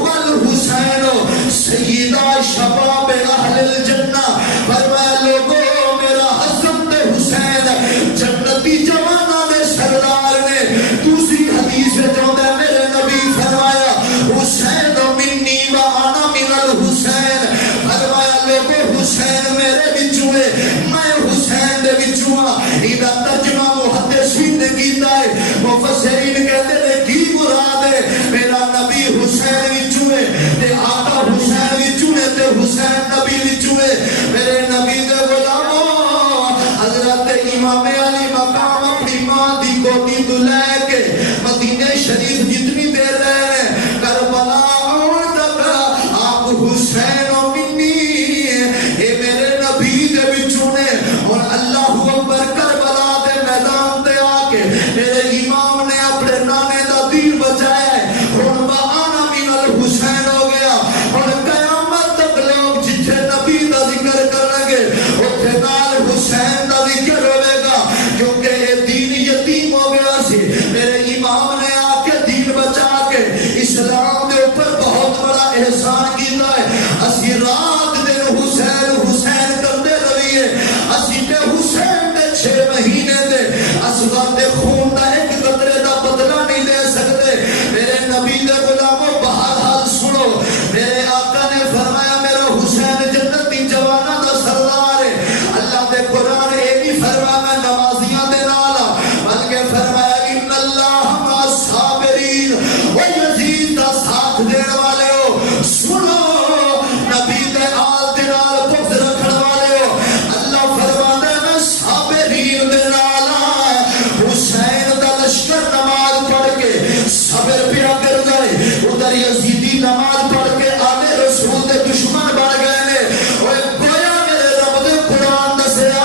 والحسین سیدہ شباب اہل الجنہ فرمایا لوگوں میرا حسن تے حسین جنتی جوانہ دے سردار نے دوسری حدیث جاندے میرے نبی فرمایا حسین منی و انا من الحسین فرمایا لوگوں حسین میرے وچوں ہے میں حسین دے وچوں ہاں ایدا ترجمہ محدثین نے کیتا ہے مفسرین کہتے ہیں کی مراد ہے میرا نبی حسین وچوں ہے تے آقا حسین وچوں ہے تے حسین نبی وچوں ہے میرے نبی دے غلامو حضرت امام علی مقام اپنی ماں دی گودی تو لے کے مدینہ شریف جتنی دیر رہے کربلا آن تک آپ حسین و منی اے میرے نبی دے وچوں نے اور اللہ اکبر کربلا دے میدان تے آ کے میرے امام نے اپنے نانے دا دین بچایا ہے ہن وانا من الحسین ہو گیا ہن قیامت تک لوگ جتھے نبی دا ذکر کریں گے اوتھے نال حسین دا ذکر ہوے گا کیونکہ یہ دین یتیم ہو گیا سی میرے امام نے آ کے دین بچا کے اسلام دے اوپر بہت بڑا احسان کیتا ہے اسی رات دن حسین حسین کرتے رہیے اسی تے حسین دے 6 مہینے دے اصغر دے خون دا ایک قطرے دا بدلہ نہیں لے سکتے میرے نبی دے غلاموں بہرحال سنو میرے آقا نے فرمایا میرا حسین جنتی جوانہ دا سردار ہے اللہ دے قرآن اے بھی فرمایا میں نمازیاں دے نالا بلکہ فرمایا ان اللہ مع الصابرین و یزید دا ساتھ دین والے ہو سنو نبی دے آل دے نال بغض رکھن والے ہو اللہ فرمانے میں صابرین دے نالا حسین دا لشکر نماز پڑھ کے صبر پیا کر گئے ادھر یزیدی نماز پڑھ کے آلے رسول دے دشمن بن گئے نے اوے گویا میرے رب دے قرآن دسیا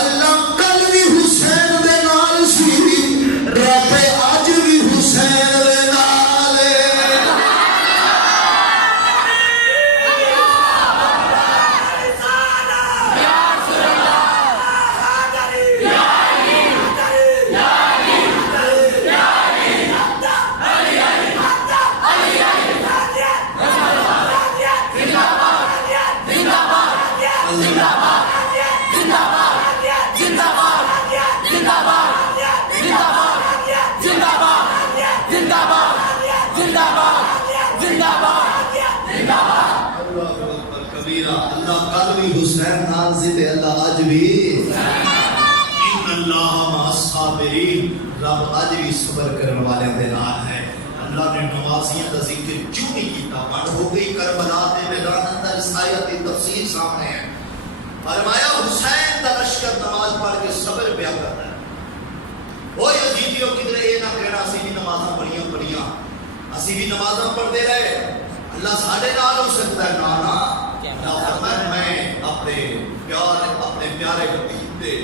اللہ کل بھی حسین دے نال سی رب اج بھی حسین دے نال ہے اللہ کل بھی حسین نال سی تے اللہ اج بھی ان اللہ مع الصابرین رب اج بھی صبر کرنے والے دے نال ہے اللہ نے نمازیاں دا ذکر کیوں نہیں کیتا بن ہو گئی کربلا دے میدان اندر اس آیت کی تفسیر سامنے ہے فرمایا حسین دا لشکر نماز پڑھ کے صبر پیا کرتا ہے وہ یزیدیوں کدھر اے نہ کہنا اسی بھی نمازاں پڑھیاں اسی بھی نمازاں پڑھتے رہے اللہ ساڈے نال ہو سکتا ہے نا فرمایا میں اپنے پیارے حبیب دے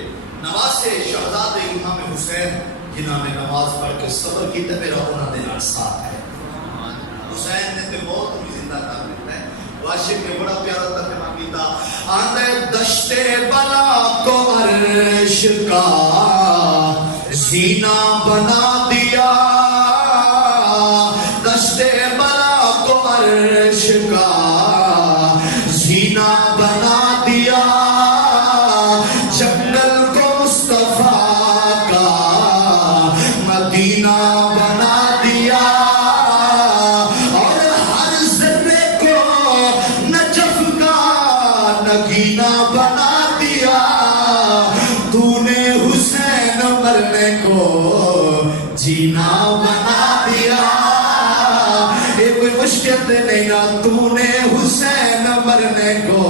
نواسے شہزادے امام حسین جنہوں نے نماز پڑھ کے صبر کیا میرا انہوں نے نال ساتھ ہے. حسین نے تے موت بھی زندہ کر دیتا ہے. عاشق نے بڑا پیارا ترجمہ کیتا آندے دشت بلا کو عرش کا زینہ بنا دیا دشت بلا کو عرش کا زینہ بنا دیا جنگل کو مصطفیٰ کا مدینہ بنا دیا اور ہر ذرے کو نجف کا نگینہ بنا دیا تو نے حسین مرنے کو جینا بنا دیا. یہ کوئی مشکل نہیں نا تو نے حسین مرنے کو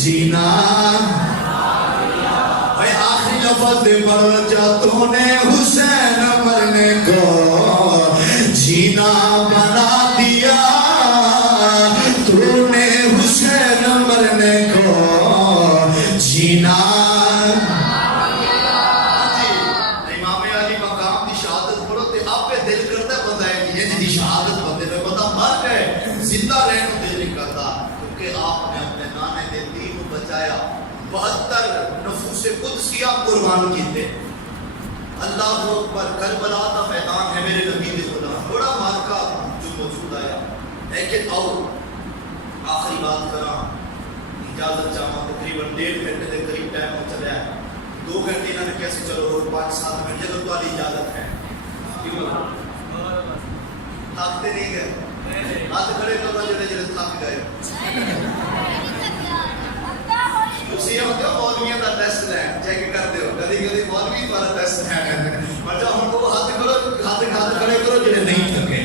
جینا بھائی آخری لفظ پڑھ جا تو نے حسین مرنے کو جینا بنا دیا تو نے حسین مرنے کو جینا. امام علی مقام کی شہادت پڑھو تے آپ پہ دل کرتا ہے بندہ ہے کہ جی شہادت بندے میں بندہ مر گئے زندہ رہنے کو دل نہیں کرتا کیونکہ آپ نے اپنے نانے دے دین کو بچایا 72 نفوس قدسیہ قربان کیتے. اللہ اکبر. کربلا کا میدان ہے میرے نبی دے غلام بڑا مارکا جو موجود آیا لیکن آؤ آخری بات کرا اجازت چاہاں تقریباً 1.5 گھنٹے کے قریب ٹائم ہو چلا ہے 2 گھنٹے انہوں نے کیسے چلو اور 5-7 منٹ جب تو والی اجازت ہے تھکتے نہیں گئے ہاتھ کھڑے کرو جڑے جڑے تھک گئے اسی ہوتے ہو مولویوں کا ٹیسٹ ہے چیک کرتے ہو کدی کدی مولوی تمہارا ٹیسٹ ہے پر جب ہم کو ہاتھ کرو ہاتھ کھڑے کرو جڑے نہیں تھکے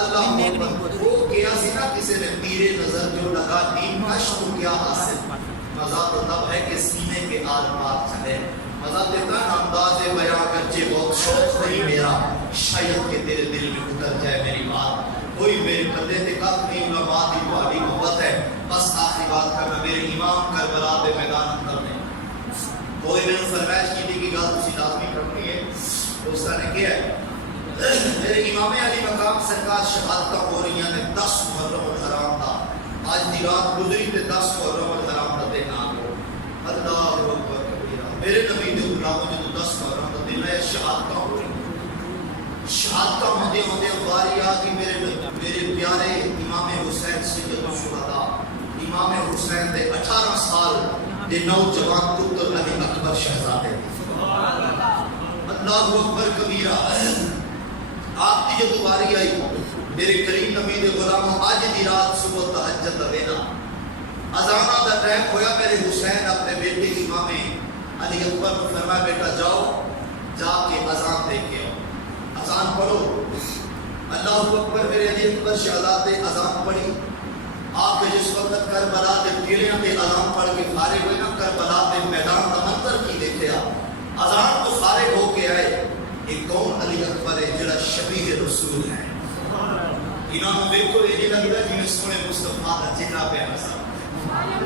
اللہ وہ کیا سی نا کسی نے تیرے نظر جو لگا دین کش تو کیا حاصل مزہ تو تب ہے کہ سینے کے آر پار چلے مزہ دیتا ہے انداز بیاں گرچے بہت شوق نہیں میرا شاید کہ تیرے دل میں اتر جائے میری بات کوئی میرے پلے تے کب نہیں علماء دی بڑی محبت ہے بس آخری بات کرنا میرے امام کربلا دے میدان اندر میں کوئی میں نے فرمائش کی تھی کہ گل اسی لازمی کرنی ہے اس نے کیا ہے میرے امام علی مقام سرکار شہادت ہو رہی ہیں 10 محرم الحرام تھا آج دی رات گزری تے 10 محرم الحرام کا دن آ گیا اللہ اکبر کبیرہ میرے نبی دے غلاموں جو 10 محرم کا دن ہے شہادت ہو رہی شہادت ہوندے ہوندے باری آ گئی میرے پیارے امام حسین سید الشہداء امام حسین دے 18 سال دے نوجوان پتر علی اکبر شہزادے اللہ اکبر کبیرہ آپ کی جو دوباری آئی میرے کریم نبی دے غلاموں آج دی رات صبح تہجد دا ویلا اذانہ دا ٹائم ہویا میرے حسین اپنے بیٹے امام علی اکبر کو فرمایا بیٹا جاؤ جا کے اذان دے کے آؤ اذان پڑھو اللہ اکبر میرے علی اکبر شہزادے اذان پڑھی آپ کے جس وقت کربلا دے ٹیلیاں دے اذان پڑھ کے فارغ ہوئے نا کربلا دے میدان دا منظر کی دیکھیا اذان تو فارغ ہو کے آئے ایک کون علی اکبر ہے جڑا شبیہ رسول ہے انہاں نوں دیکھو یہ لگدا جویں سونے مصطفیٰ دا چہرہ پیارا سا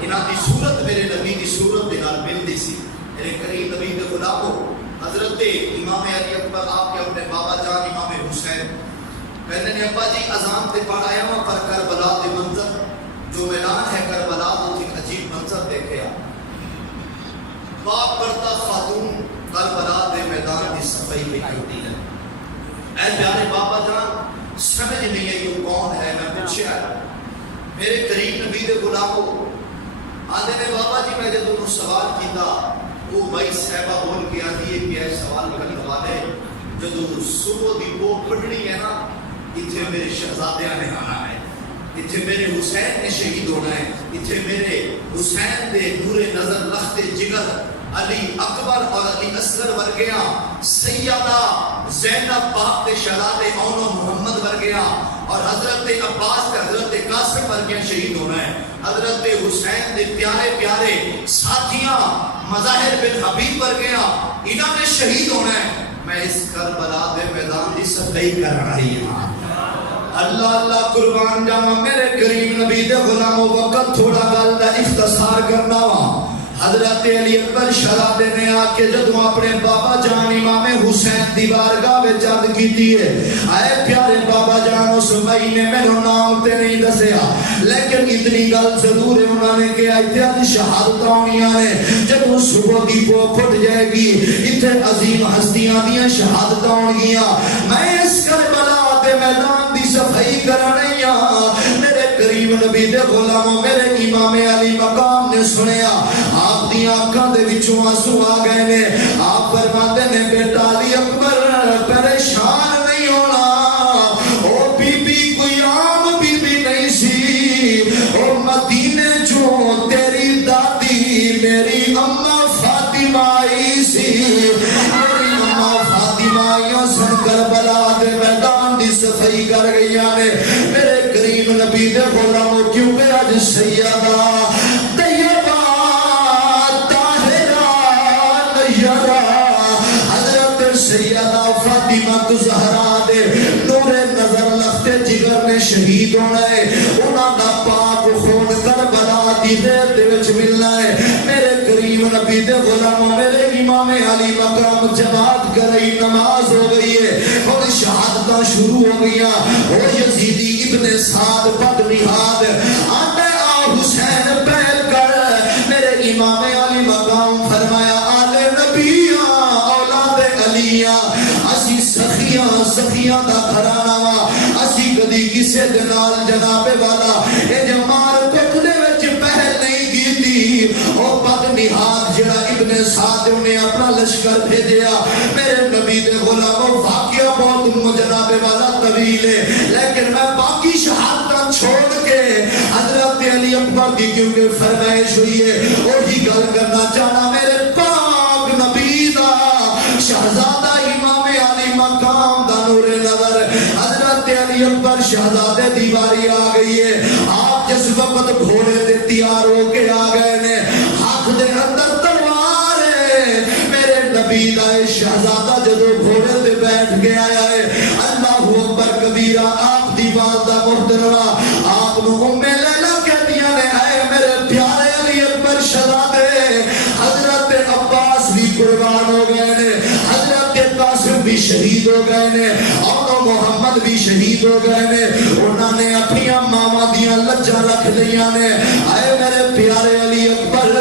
انہاں دی صورت میرے نبی دی صورت دے نال ملدی سی میرے کریم نبی دے غلاموں حضرت امام علی اکبر آپ کے اپنے بابا جان امام حسین کہنے نے ابا جی اذان تے پڑھ آیا ہوں پر کربلا دے منظر جو اعلان ہے کربلا وہ ایک عجیب منظر دیکھیا باپ پڑھتا خاتون کربلا دے میدان کی صفائی میں کرتی ہے اے پیارے بابا جان سمجھ نہیں ہے یہ کون ہے میں پوچھا میرے قریب نبی دے غلاموں آدھے نے بابا جی میں جب انہوں سوال کیتا وہ بھائی صحبہ بول کے آدھی ہے کہ ہے سوال کرنے والے جب صبح دی بوٹ پڑھنی ہے نا اتھے میرے شہزادے آنے آنا ہے اتھے میرے حسین نے شہید ہونا ہے اتھے میرے حسین دے نور نظر لخت جگر علی اکبر اور علی اصغر ورگیاں سیدہ زینب باپ دے شہزادے اون محمد ورگیاں اور حضرت عباس تے حضرت قاسم ورگیاں شہید ہونا ہے حضرت حسین دے پیارے پیارے ساتھیاں مظاہر بن حبیب ورگیاں انہاں نے شہید ہونا ہے میں اس کربلا دے میدان دی صفائی کر رہی ہوں اللہ اللہ قربان جاواں میرے کریم نبی دے غلاموں وقت تھوڑا گل دا اختصار کرنا وا حضرت علی اکبر شہزادے نے آ کے جدوں اپنے بابا جان امام حسین دی بارگاہ وچ عرض کیتی ہے اے پیارے بابا جان اس بھائی نے میرا نام تے نہیں دسیا لیکن اتنی گل ضرور ہے انہوں نے کہ ایتھے شہادت ہونیاں نے جدوں صبح دی پو پھٹ جائے گی ایتھے عظیم ہستیاں دیاں شہادت ہونگیاں میں اس کربلا دے میدان دی صفائی کرنے یا میرے کریم نبی دے غلاموں میرے امام علی مقام نے سنیا آپ دی آنکھاں دے وچوں آنسو آ گئے نے آپ فرماتے نے بیٹا علی اکبر پریشان نہیں ہونا او بی بی کوئی عام بی بی نہیں سی او مدینے جو تیری دادی میری اماں فاطمہ آئی سی میری اماں فاطمہ آئیوں سن کربلا دے میدان دی صفائی کر گئیاں نے میرے کریم نبی دے غلاموں کیونکہ آج سیدہ سیدہ فاطمہ زہرا دے نور نظر لخت جگر نے شہید ہونا ہے انہاں دا پاک خون کربلا دی دیر دے وچ ملنا ہے میرے کریم نبی دے غلاموں میرے امام علی مقام جماعت کرئی نماز ہو گئی ہے اور شہادتاں شروع ہو گئیاں او یزیدی ابن سعد بد نہاد آنے آ حسین پہل کر میرے امام علی مقام فرمایا آل نبی اسی سخیاں دا گھرانہ وا اسی کدی کسے دے نال جناب والا اے جمال کٹنے وچ پہل نہیں کیتی او بد نہاد جڑا ابن سعد نے اپنا لشکر بھیجیا میرے نبی دے غلاموں واقعہ بہت جناب والا طویل ہے لیکن میں باقی شہادتاں چھوڑ کے حضرت علی اکبر کی کیونکہ فرمائش ہوئی ہے وہی گل کرنا چاہنا میرے پاک نبی دا شہزادہ امام علی مقام دا نور نظر حضرت علی اکبر شہزادے دیواری آ گئی ہے آپ جس وقت گھوڑے دے تیار ہو کے آ گئے نے ہاتھ دے اندر تلوار ہے میرے نبی دا شہزادہ جدو گھوڑے دے بیٹھ کے آیا ہے اللہ اکبر کبیرہ آپ دی والدہ محترمہ آپ نو ام لیلا کہتیاں نے اے میرے پیارے علی اکبر شہزادے حضرت عباس بھی قربان ہو گئے نے بھی شہید ہو گئے نے اور محمد بھی شہید ہو گئے نے انہوں نے اپنی ماما دیاں لجاں رکھ لیاں نے اے میرے پیارے علی اکبر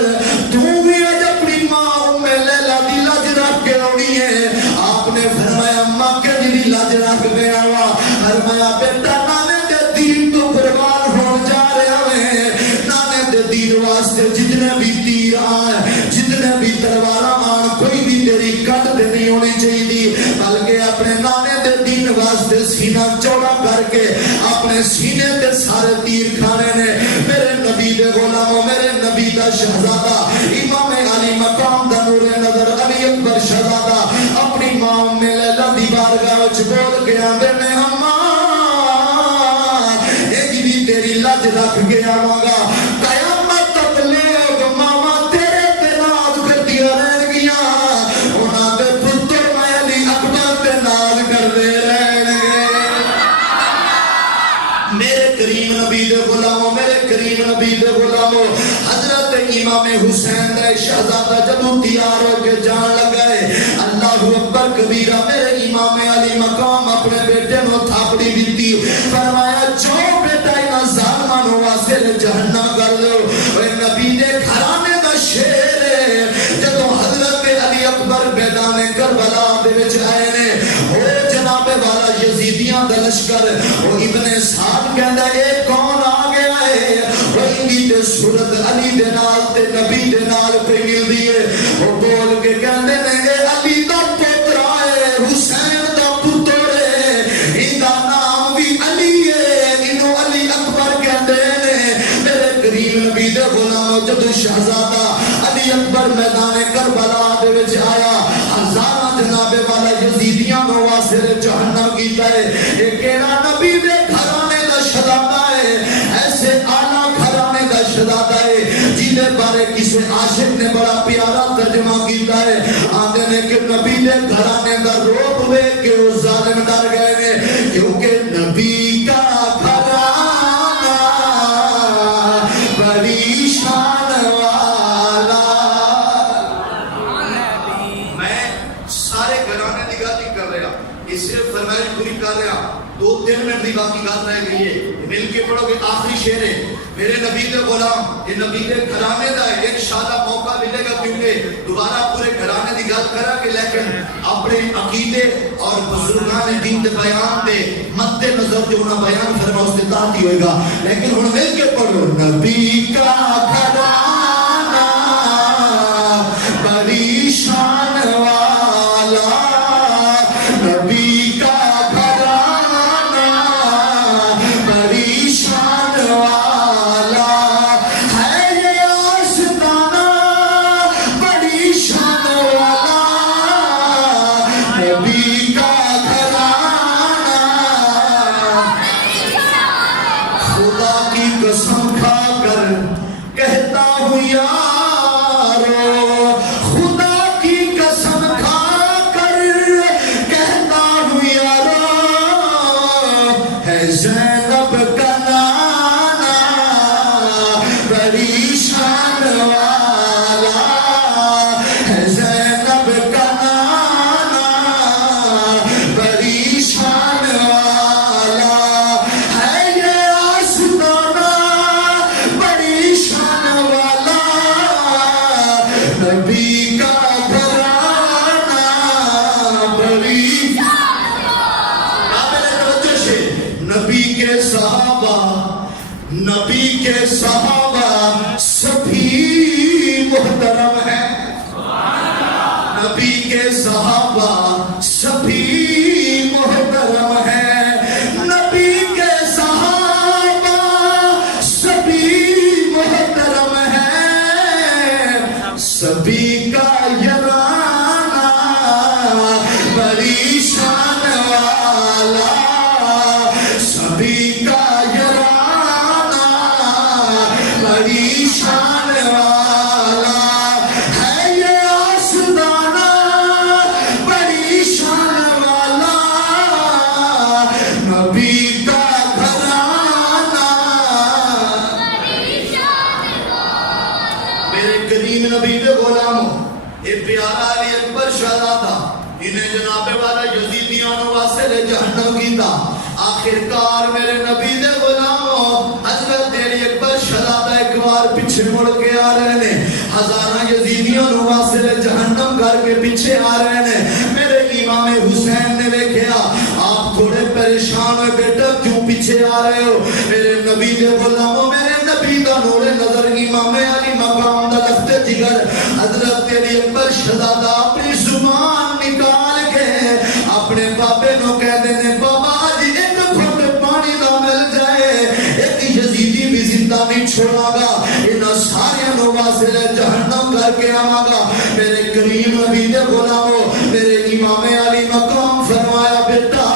تو بھی اج اپنی ماں ام لیلا دی لج رکھ کے آنی ہے آپ نے فرمایا اماں کے جی لج رکھ گیا وا فرمایا بیٹا نانے دے دین تو قربان ہو جا رہے ہیں نانے دے دین واسطے جتنے بھی تیر آئے جتنے بھی تلواراں آن کوئی بھی تیری کٹ دے نہیں ہونی چاہیے بلکہ اپنے نانے دے دین واسطے سینہ چوڑا کر کے اپنے سینے تے سارے تیر کھانے نے میرے نبی دے غلاموں میرے نبی دا شہزادہ امام علی مقام دا نور نظر علی اکبر شہزادہ اپنی ماں میں لیلا دی بارگاہ وچ بول کے آندے نے اماں ایک بھی تیری لج رکھ کے آواں گا قیامت تک لوگ ماما تیرے تے ناز کردیاں رہن گیاں انہاں دے پتر میں علی اکبر تے ناز کردے رہن گے میرے کریم نبی دے غلاموں میرے کریم نبی دے غلاموں حضرت امام حسین دے شہزادہ جدوں تیار ہو کے جان لگائے اللہ اکبر کبیرہ میرے امام علی مقام اپنے بیٹے نو تھاپڑی دیتی فرمایا جو بیٹا انہاں ظالماں نو واسطے جہنم کر دو اے نبی دے گھرانے دا شیر ہے جدوں حضرت علی اکبر میدان کربلا دے وچ آئے نے او جناب والا یزیدیاں دا لشکر او ابن سعد کہندا اے کون آ گیا ہے وہی تے صورت علی دے نال تے نبی دے نال پہ ملدی ہے او بول کے کہندے نے اے علی دا پوترا ہے حسین دا پتر ہے ایندا نام بھی علی ہے اینو علی اکبر کہندے نے میرے کریم نبی دے غلاموں جدوں شہزادہ علی اکبر میدان کربلا دے وچ آیا ہزاراں جناب والا یزیدیاں نو واسطے جہنم کیتا ہے اے کیڑا نبی دے گھرانے دا شہزادہ ہے ایسے اعلیٰ گھرانے دا شہزادہ ہے جن دے بارے کسی عاشق نے بڑا پیارا ترجمہ کیتا ہے آندے نے کہ نبی دے گھرانے دا روپ وے کہ وہ ظالم ڈر گئے نے کیونکہ نبی کا گھرانہ بڑی شان والا کر رہا 2-3 منٹ دی باقی گل رہ گئی ہے مل کے پڑھو گے آخری شعر ہے میرے نبی دے غلام یہ نبی دے گھرانے دا ہے ایک شادہ موقع ملے گا کیونکہ دوبارہ پورے گھرانے دی گل کرا کہ لیکن اپنے عقیدے اور بزرگان دین دے بیان دے مد نظر جو انہاں بیان فرما اس دے تحت ہی ہوئے گا لیکن ہن مل کے پڑھو نبی کا گھرانہ بڑی شان والا نبی کا گھرانہ بڑی شان والا ہے یہ آستانہ بڑی شان والا نبی کا گھرانہ خدا کی قسم کھا کر کہتا ہوں یارو خدا کی قسم کھا کر کہتا ہوں یارو ہے زینب کا نانا بڑی شان والا ہے زینب کا نانا بڑی شان والا ہے یہ آستانہ بڑی شان والا نبی کا گھرانہ بڑی قابل توجہ سے نبی کے صحابہ سبھی محترم ہیں نبی کے صحابہ سبھی محترم ہیں نبی کے صحابہ سبھی محترم ہیں سبھی کا یارانہ بڑی شان والا سبھی کا یارانہ بڑی شان والا ہے یہ آستانہ بڑی شان والا نبی کا گھرانہ میرے کریم نبی دے غلاموں اے پیارا علی اکبر شہزادہ انہیں جناب والا یزیدیاں نو واسطے جہنم کیتا آخرکار میرے نبی دے غلاموں حضرت علی اکبر شہزادہ ایک بار پیچھے مڑ کے آ رہے ہیں ہزارہ یزیدیاں نو واسطے جہنم کر کے پیچھے آ رہے ہیں میرے امام حسین نے دیکھا آپ تھوڑے پریشان ہوئے بیٹا کیوں پیچھے آ رہے ہو میرے نبی دے غلاموں میرے نبی دا نور نظر امام علی مقام دا لخت جگر حضرت علی اکبر شہزادہ اپنی زبان نکال کے اپنے بابے نو کہہ دینے بابا جی ایک گھٹ پانی دا مل جائے ایک یزیدی بھی زندہ نہیں چھوڑا گا انہاں سارے نو واسطے جہنم کر کے آواں گا میرے کریم نبی دے غلاموں میرے امام علی مقام فرمایا بیٹا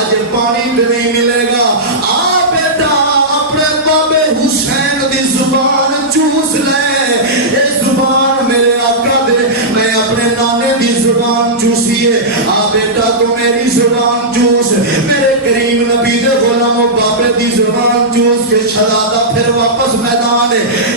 آج پانی پہ نہیں ملے گا آ بیٹا اپنے بابے حسین دی زبان چوس لے اے زبان میرے آقا دے میں اپنے نانے دی زبان چوسیے آ بیٹا تو میری زبان چوس میرے کریم نبی دے غلاموں بابے دی زبان چوس کے شہزادہ پھر واپس میدان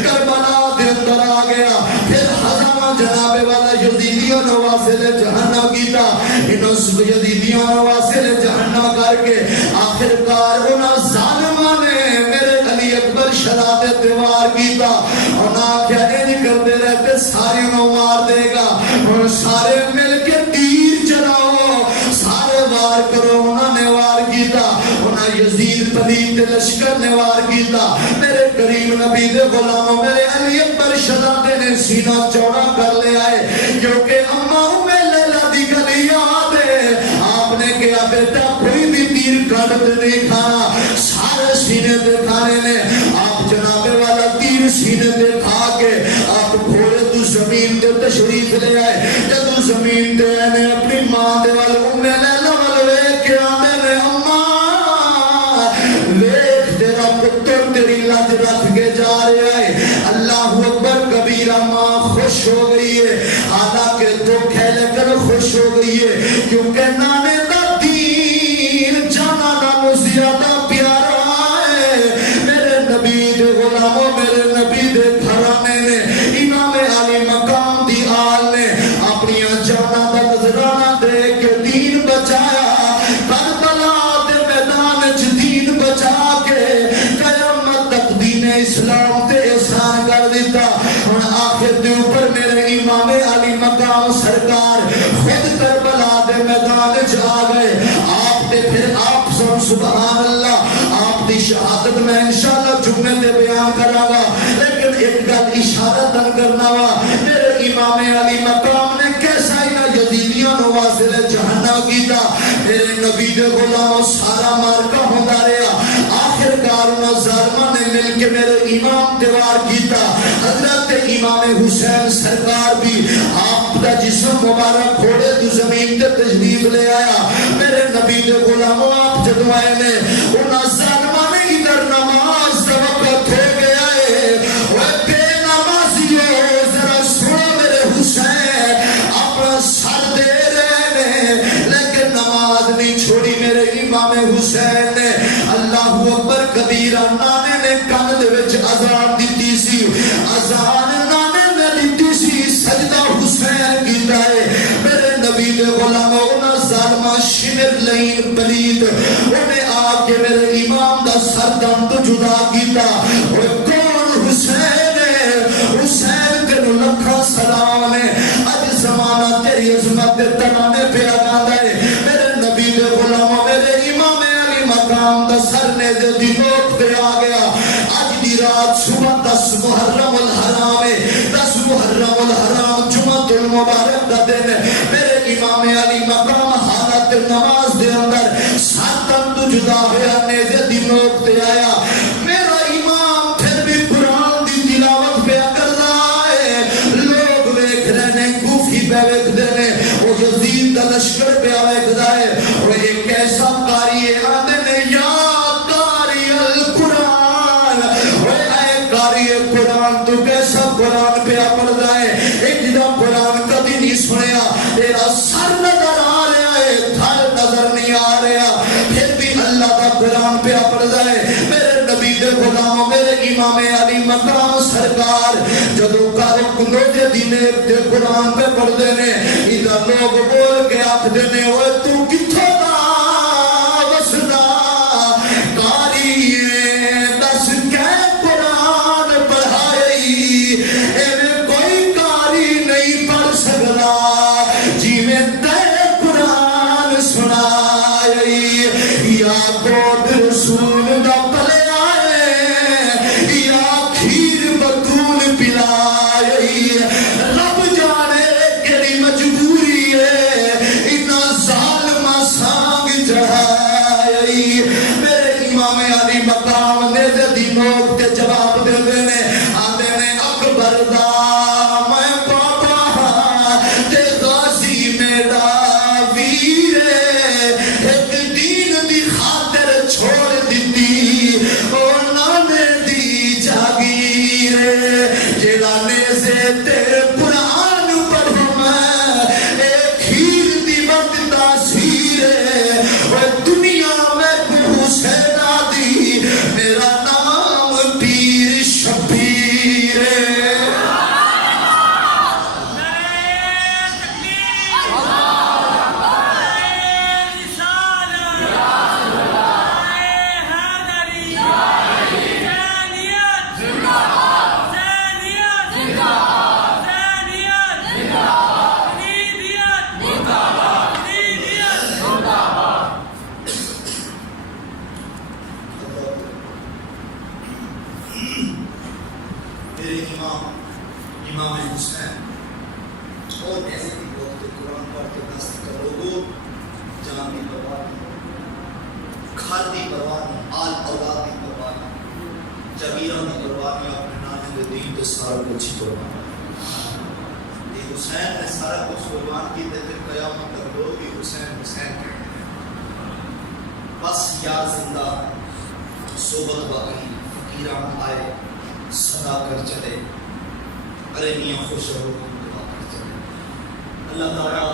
کربلا دے اندر آ گیا پھر ہزارہ جناب والا یزیدیوں نو واسطے جہنم کیتا انہوں یزیدیوں نو واسطے جہنم کر کے آخرکار انہاں ظالماں نے میرے علی اکبر شہزادے دیوار کیتا انہاں کیا نہیں کرتے رہتے سارے نو مار دے گا اور سارے مل کے تیر چلاؤ سارے وار کرو انہوں نے وار کیتا انہاں یزید پلید لشکر نے وار کیتا میرے کریم نبی دے غلاموں میرے علی اکبر شہزادے نے سینہ چوڑا کر لے آئے کیونکہ اماں میں لیلہ دی گلی یاد ہے آپ نے کہا بیٹا کوئی بھی تیر کھاڑتے نہیں کھانا سارے سینے دے کھانے نے آپ جناب والا تیر سینے دے کھا کے آپ گھوڑے تو زمین دے تشریف لے آئے جدو زمین دے نے اپنی ماں دے والے لیلہ والے کے آنے نے اماں ویکھ تیرا پتر تیری لاج رکھ کے جا رہے آئے اللہ اکبر کبیرہ ماں خوش ہو گئی ہے حالانکہ تو کھیلے کر خوش ہو گئی ہے کیونکہ نانے دا دین جانا نامو زیادہ پیارا ہے میرے نبی دے غلاموں میرے نبی دے گھرانے نے امام علی مقام دی آل نے اپنی جانا دا نظرانہ دے کے دین بچایا کربلا ہن آخر دے اوپر میرے امام علی مقام سرکار خود کربلا دے میدان وچ آ گئے. آپ تے پھر آپ سبحان اللہ آپ دی شہادت میں انشاءاللہ جمعے تے بیان کراں گا. لیکن ایک گل اشارہ تن کرنا وا میرے امام علی مقام نے کیسا ہی نہ یزیدیاں نو واصل جہنم کیتا. میرے نبی دے غلاموں سارا مارکا ہوندا رہیا. آخر کار انہاں ظالماں نے مل کے میرے امام تے وار کیتا. حضرت امام حسین سرکار بھی آپ دا جسم مبارک گھوڑے تو زمین تے تشریف لے آیا. میرے نبی دے غلاموں آپ جدوں آئے نے انہاں ظالماں نے ادھر نماز دا وقت ہو گیا ہے. وہ بے نمازیو ذرا سنو میرے حسین اپنا سر دے رہے نے لیکن نماز نہیں چھوڑی. میرے امام حسین نے اللہ اکبر کبیرہ نانے نے کان دے وچ اذان دتی سی. اذان نانے نے دتی سی سجدہ حسین کیتا ہے. میرے نبی دے غلاموں انہاں ظالماں شمر لین پلید انہیں آ کے میرے امام دا سر دم تو جدا کیتا. وہ کون حسین ہے؟ حسین تینو لکھاں سلام ہے. اج زمانہ تیری عظمت دے ترانے پہ آگاندہ ہے. میرے نبی دے غلاموں میرے امام علی مقام دا سر نے دے دنوک پہ آ گیا. اج دی رات صبح 10 محرم الحرام ہے. 10 محرم الحرام جمعہ المبارک دا دن ہے. میرے امام علی مقام حالت نماز دے اندر ساتن تو جدا ہویا نیزے دی نوک تے آیا. میرا امام پھر بھی قرآن دی تلاوت پہ کر رہا ہے. لوگ ویکھ رہے ہیں کوفی پہ ویکھ دے نے وہ یزید دا لشکر پہ ویکھ دا ہے. وہ ایک ایسا قاری ہے آدھے نے یا قاری القرآن وہ اے قاری قرآن تو کیسا قرآن پہ پڑھ رہا ہے. ایک جدا قرآن کبھی نہیں سنیا. تیرا سر نظر آ رہا ہے تھر نظر نہیں آ رہا پھر بھی اللہ کا قرآن پہ پڑھ رہا ہے. میرے نبی دے غلاموں میرے امام علی مقام سرکار جدو کارو کنو دے دینے دے قرآن پہ پڑھ دینے ادھر لوگ بول کے آکھ دینے وہ تو کتھو دا وسدا کاری دس کے قرآن پڑھائی ایویں کوئی کاری نہیں پڑھ سکتا جی میں تے قرآن سنائی. یا گود رسول دا پلے آئے یا کھیر بطول پلائی. رب جانے کیڑی مجبوری ہے اتنا ظالمہ سانگ چڑھائی. میرے امام علی مقام نے دی نوک تے جواب دے دینے آدھے نے اکبر دا میں پاپا تے غازی میرا ویر ایک دین دی خاطر چھوڑ دیتی او نانے دی جاگیر جیڑا نیزے تے قرآن پڑھوں میں ایک کھیر دی وقت تاثیر وہ دنیا میں حسین آدھی میرا نام پیر شبیر. میرے امام حسین اور ایسے بھی لوگ جو قرآن پڑھ کے دست کرو گو جان کی پرواہ نہیں گھر کی پرواہ نہیں آل اولاد کی پرواہ نہیں جبیروں کی پرواہ نہیں اپنے نانے کے دین تو سارا کچھ ہی قربان. یہ حسین نے سارا کچھ قربان کی تے پھر قیامت تک لوگ بھی حسین حسین کہتے ہیں. بس یار زندہ صحبت باقی فقیران آئے صدا کر چلے ارے میاں خوش رہو دعا کر چلے. اللہ تعالیٰ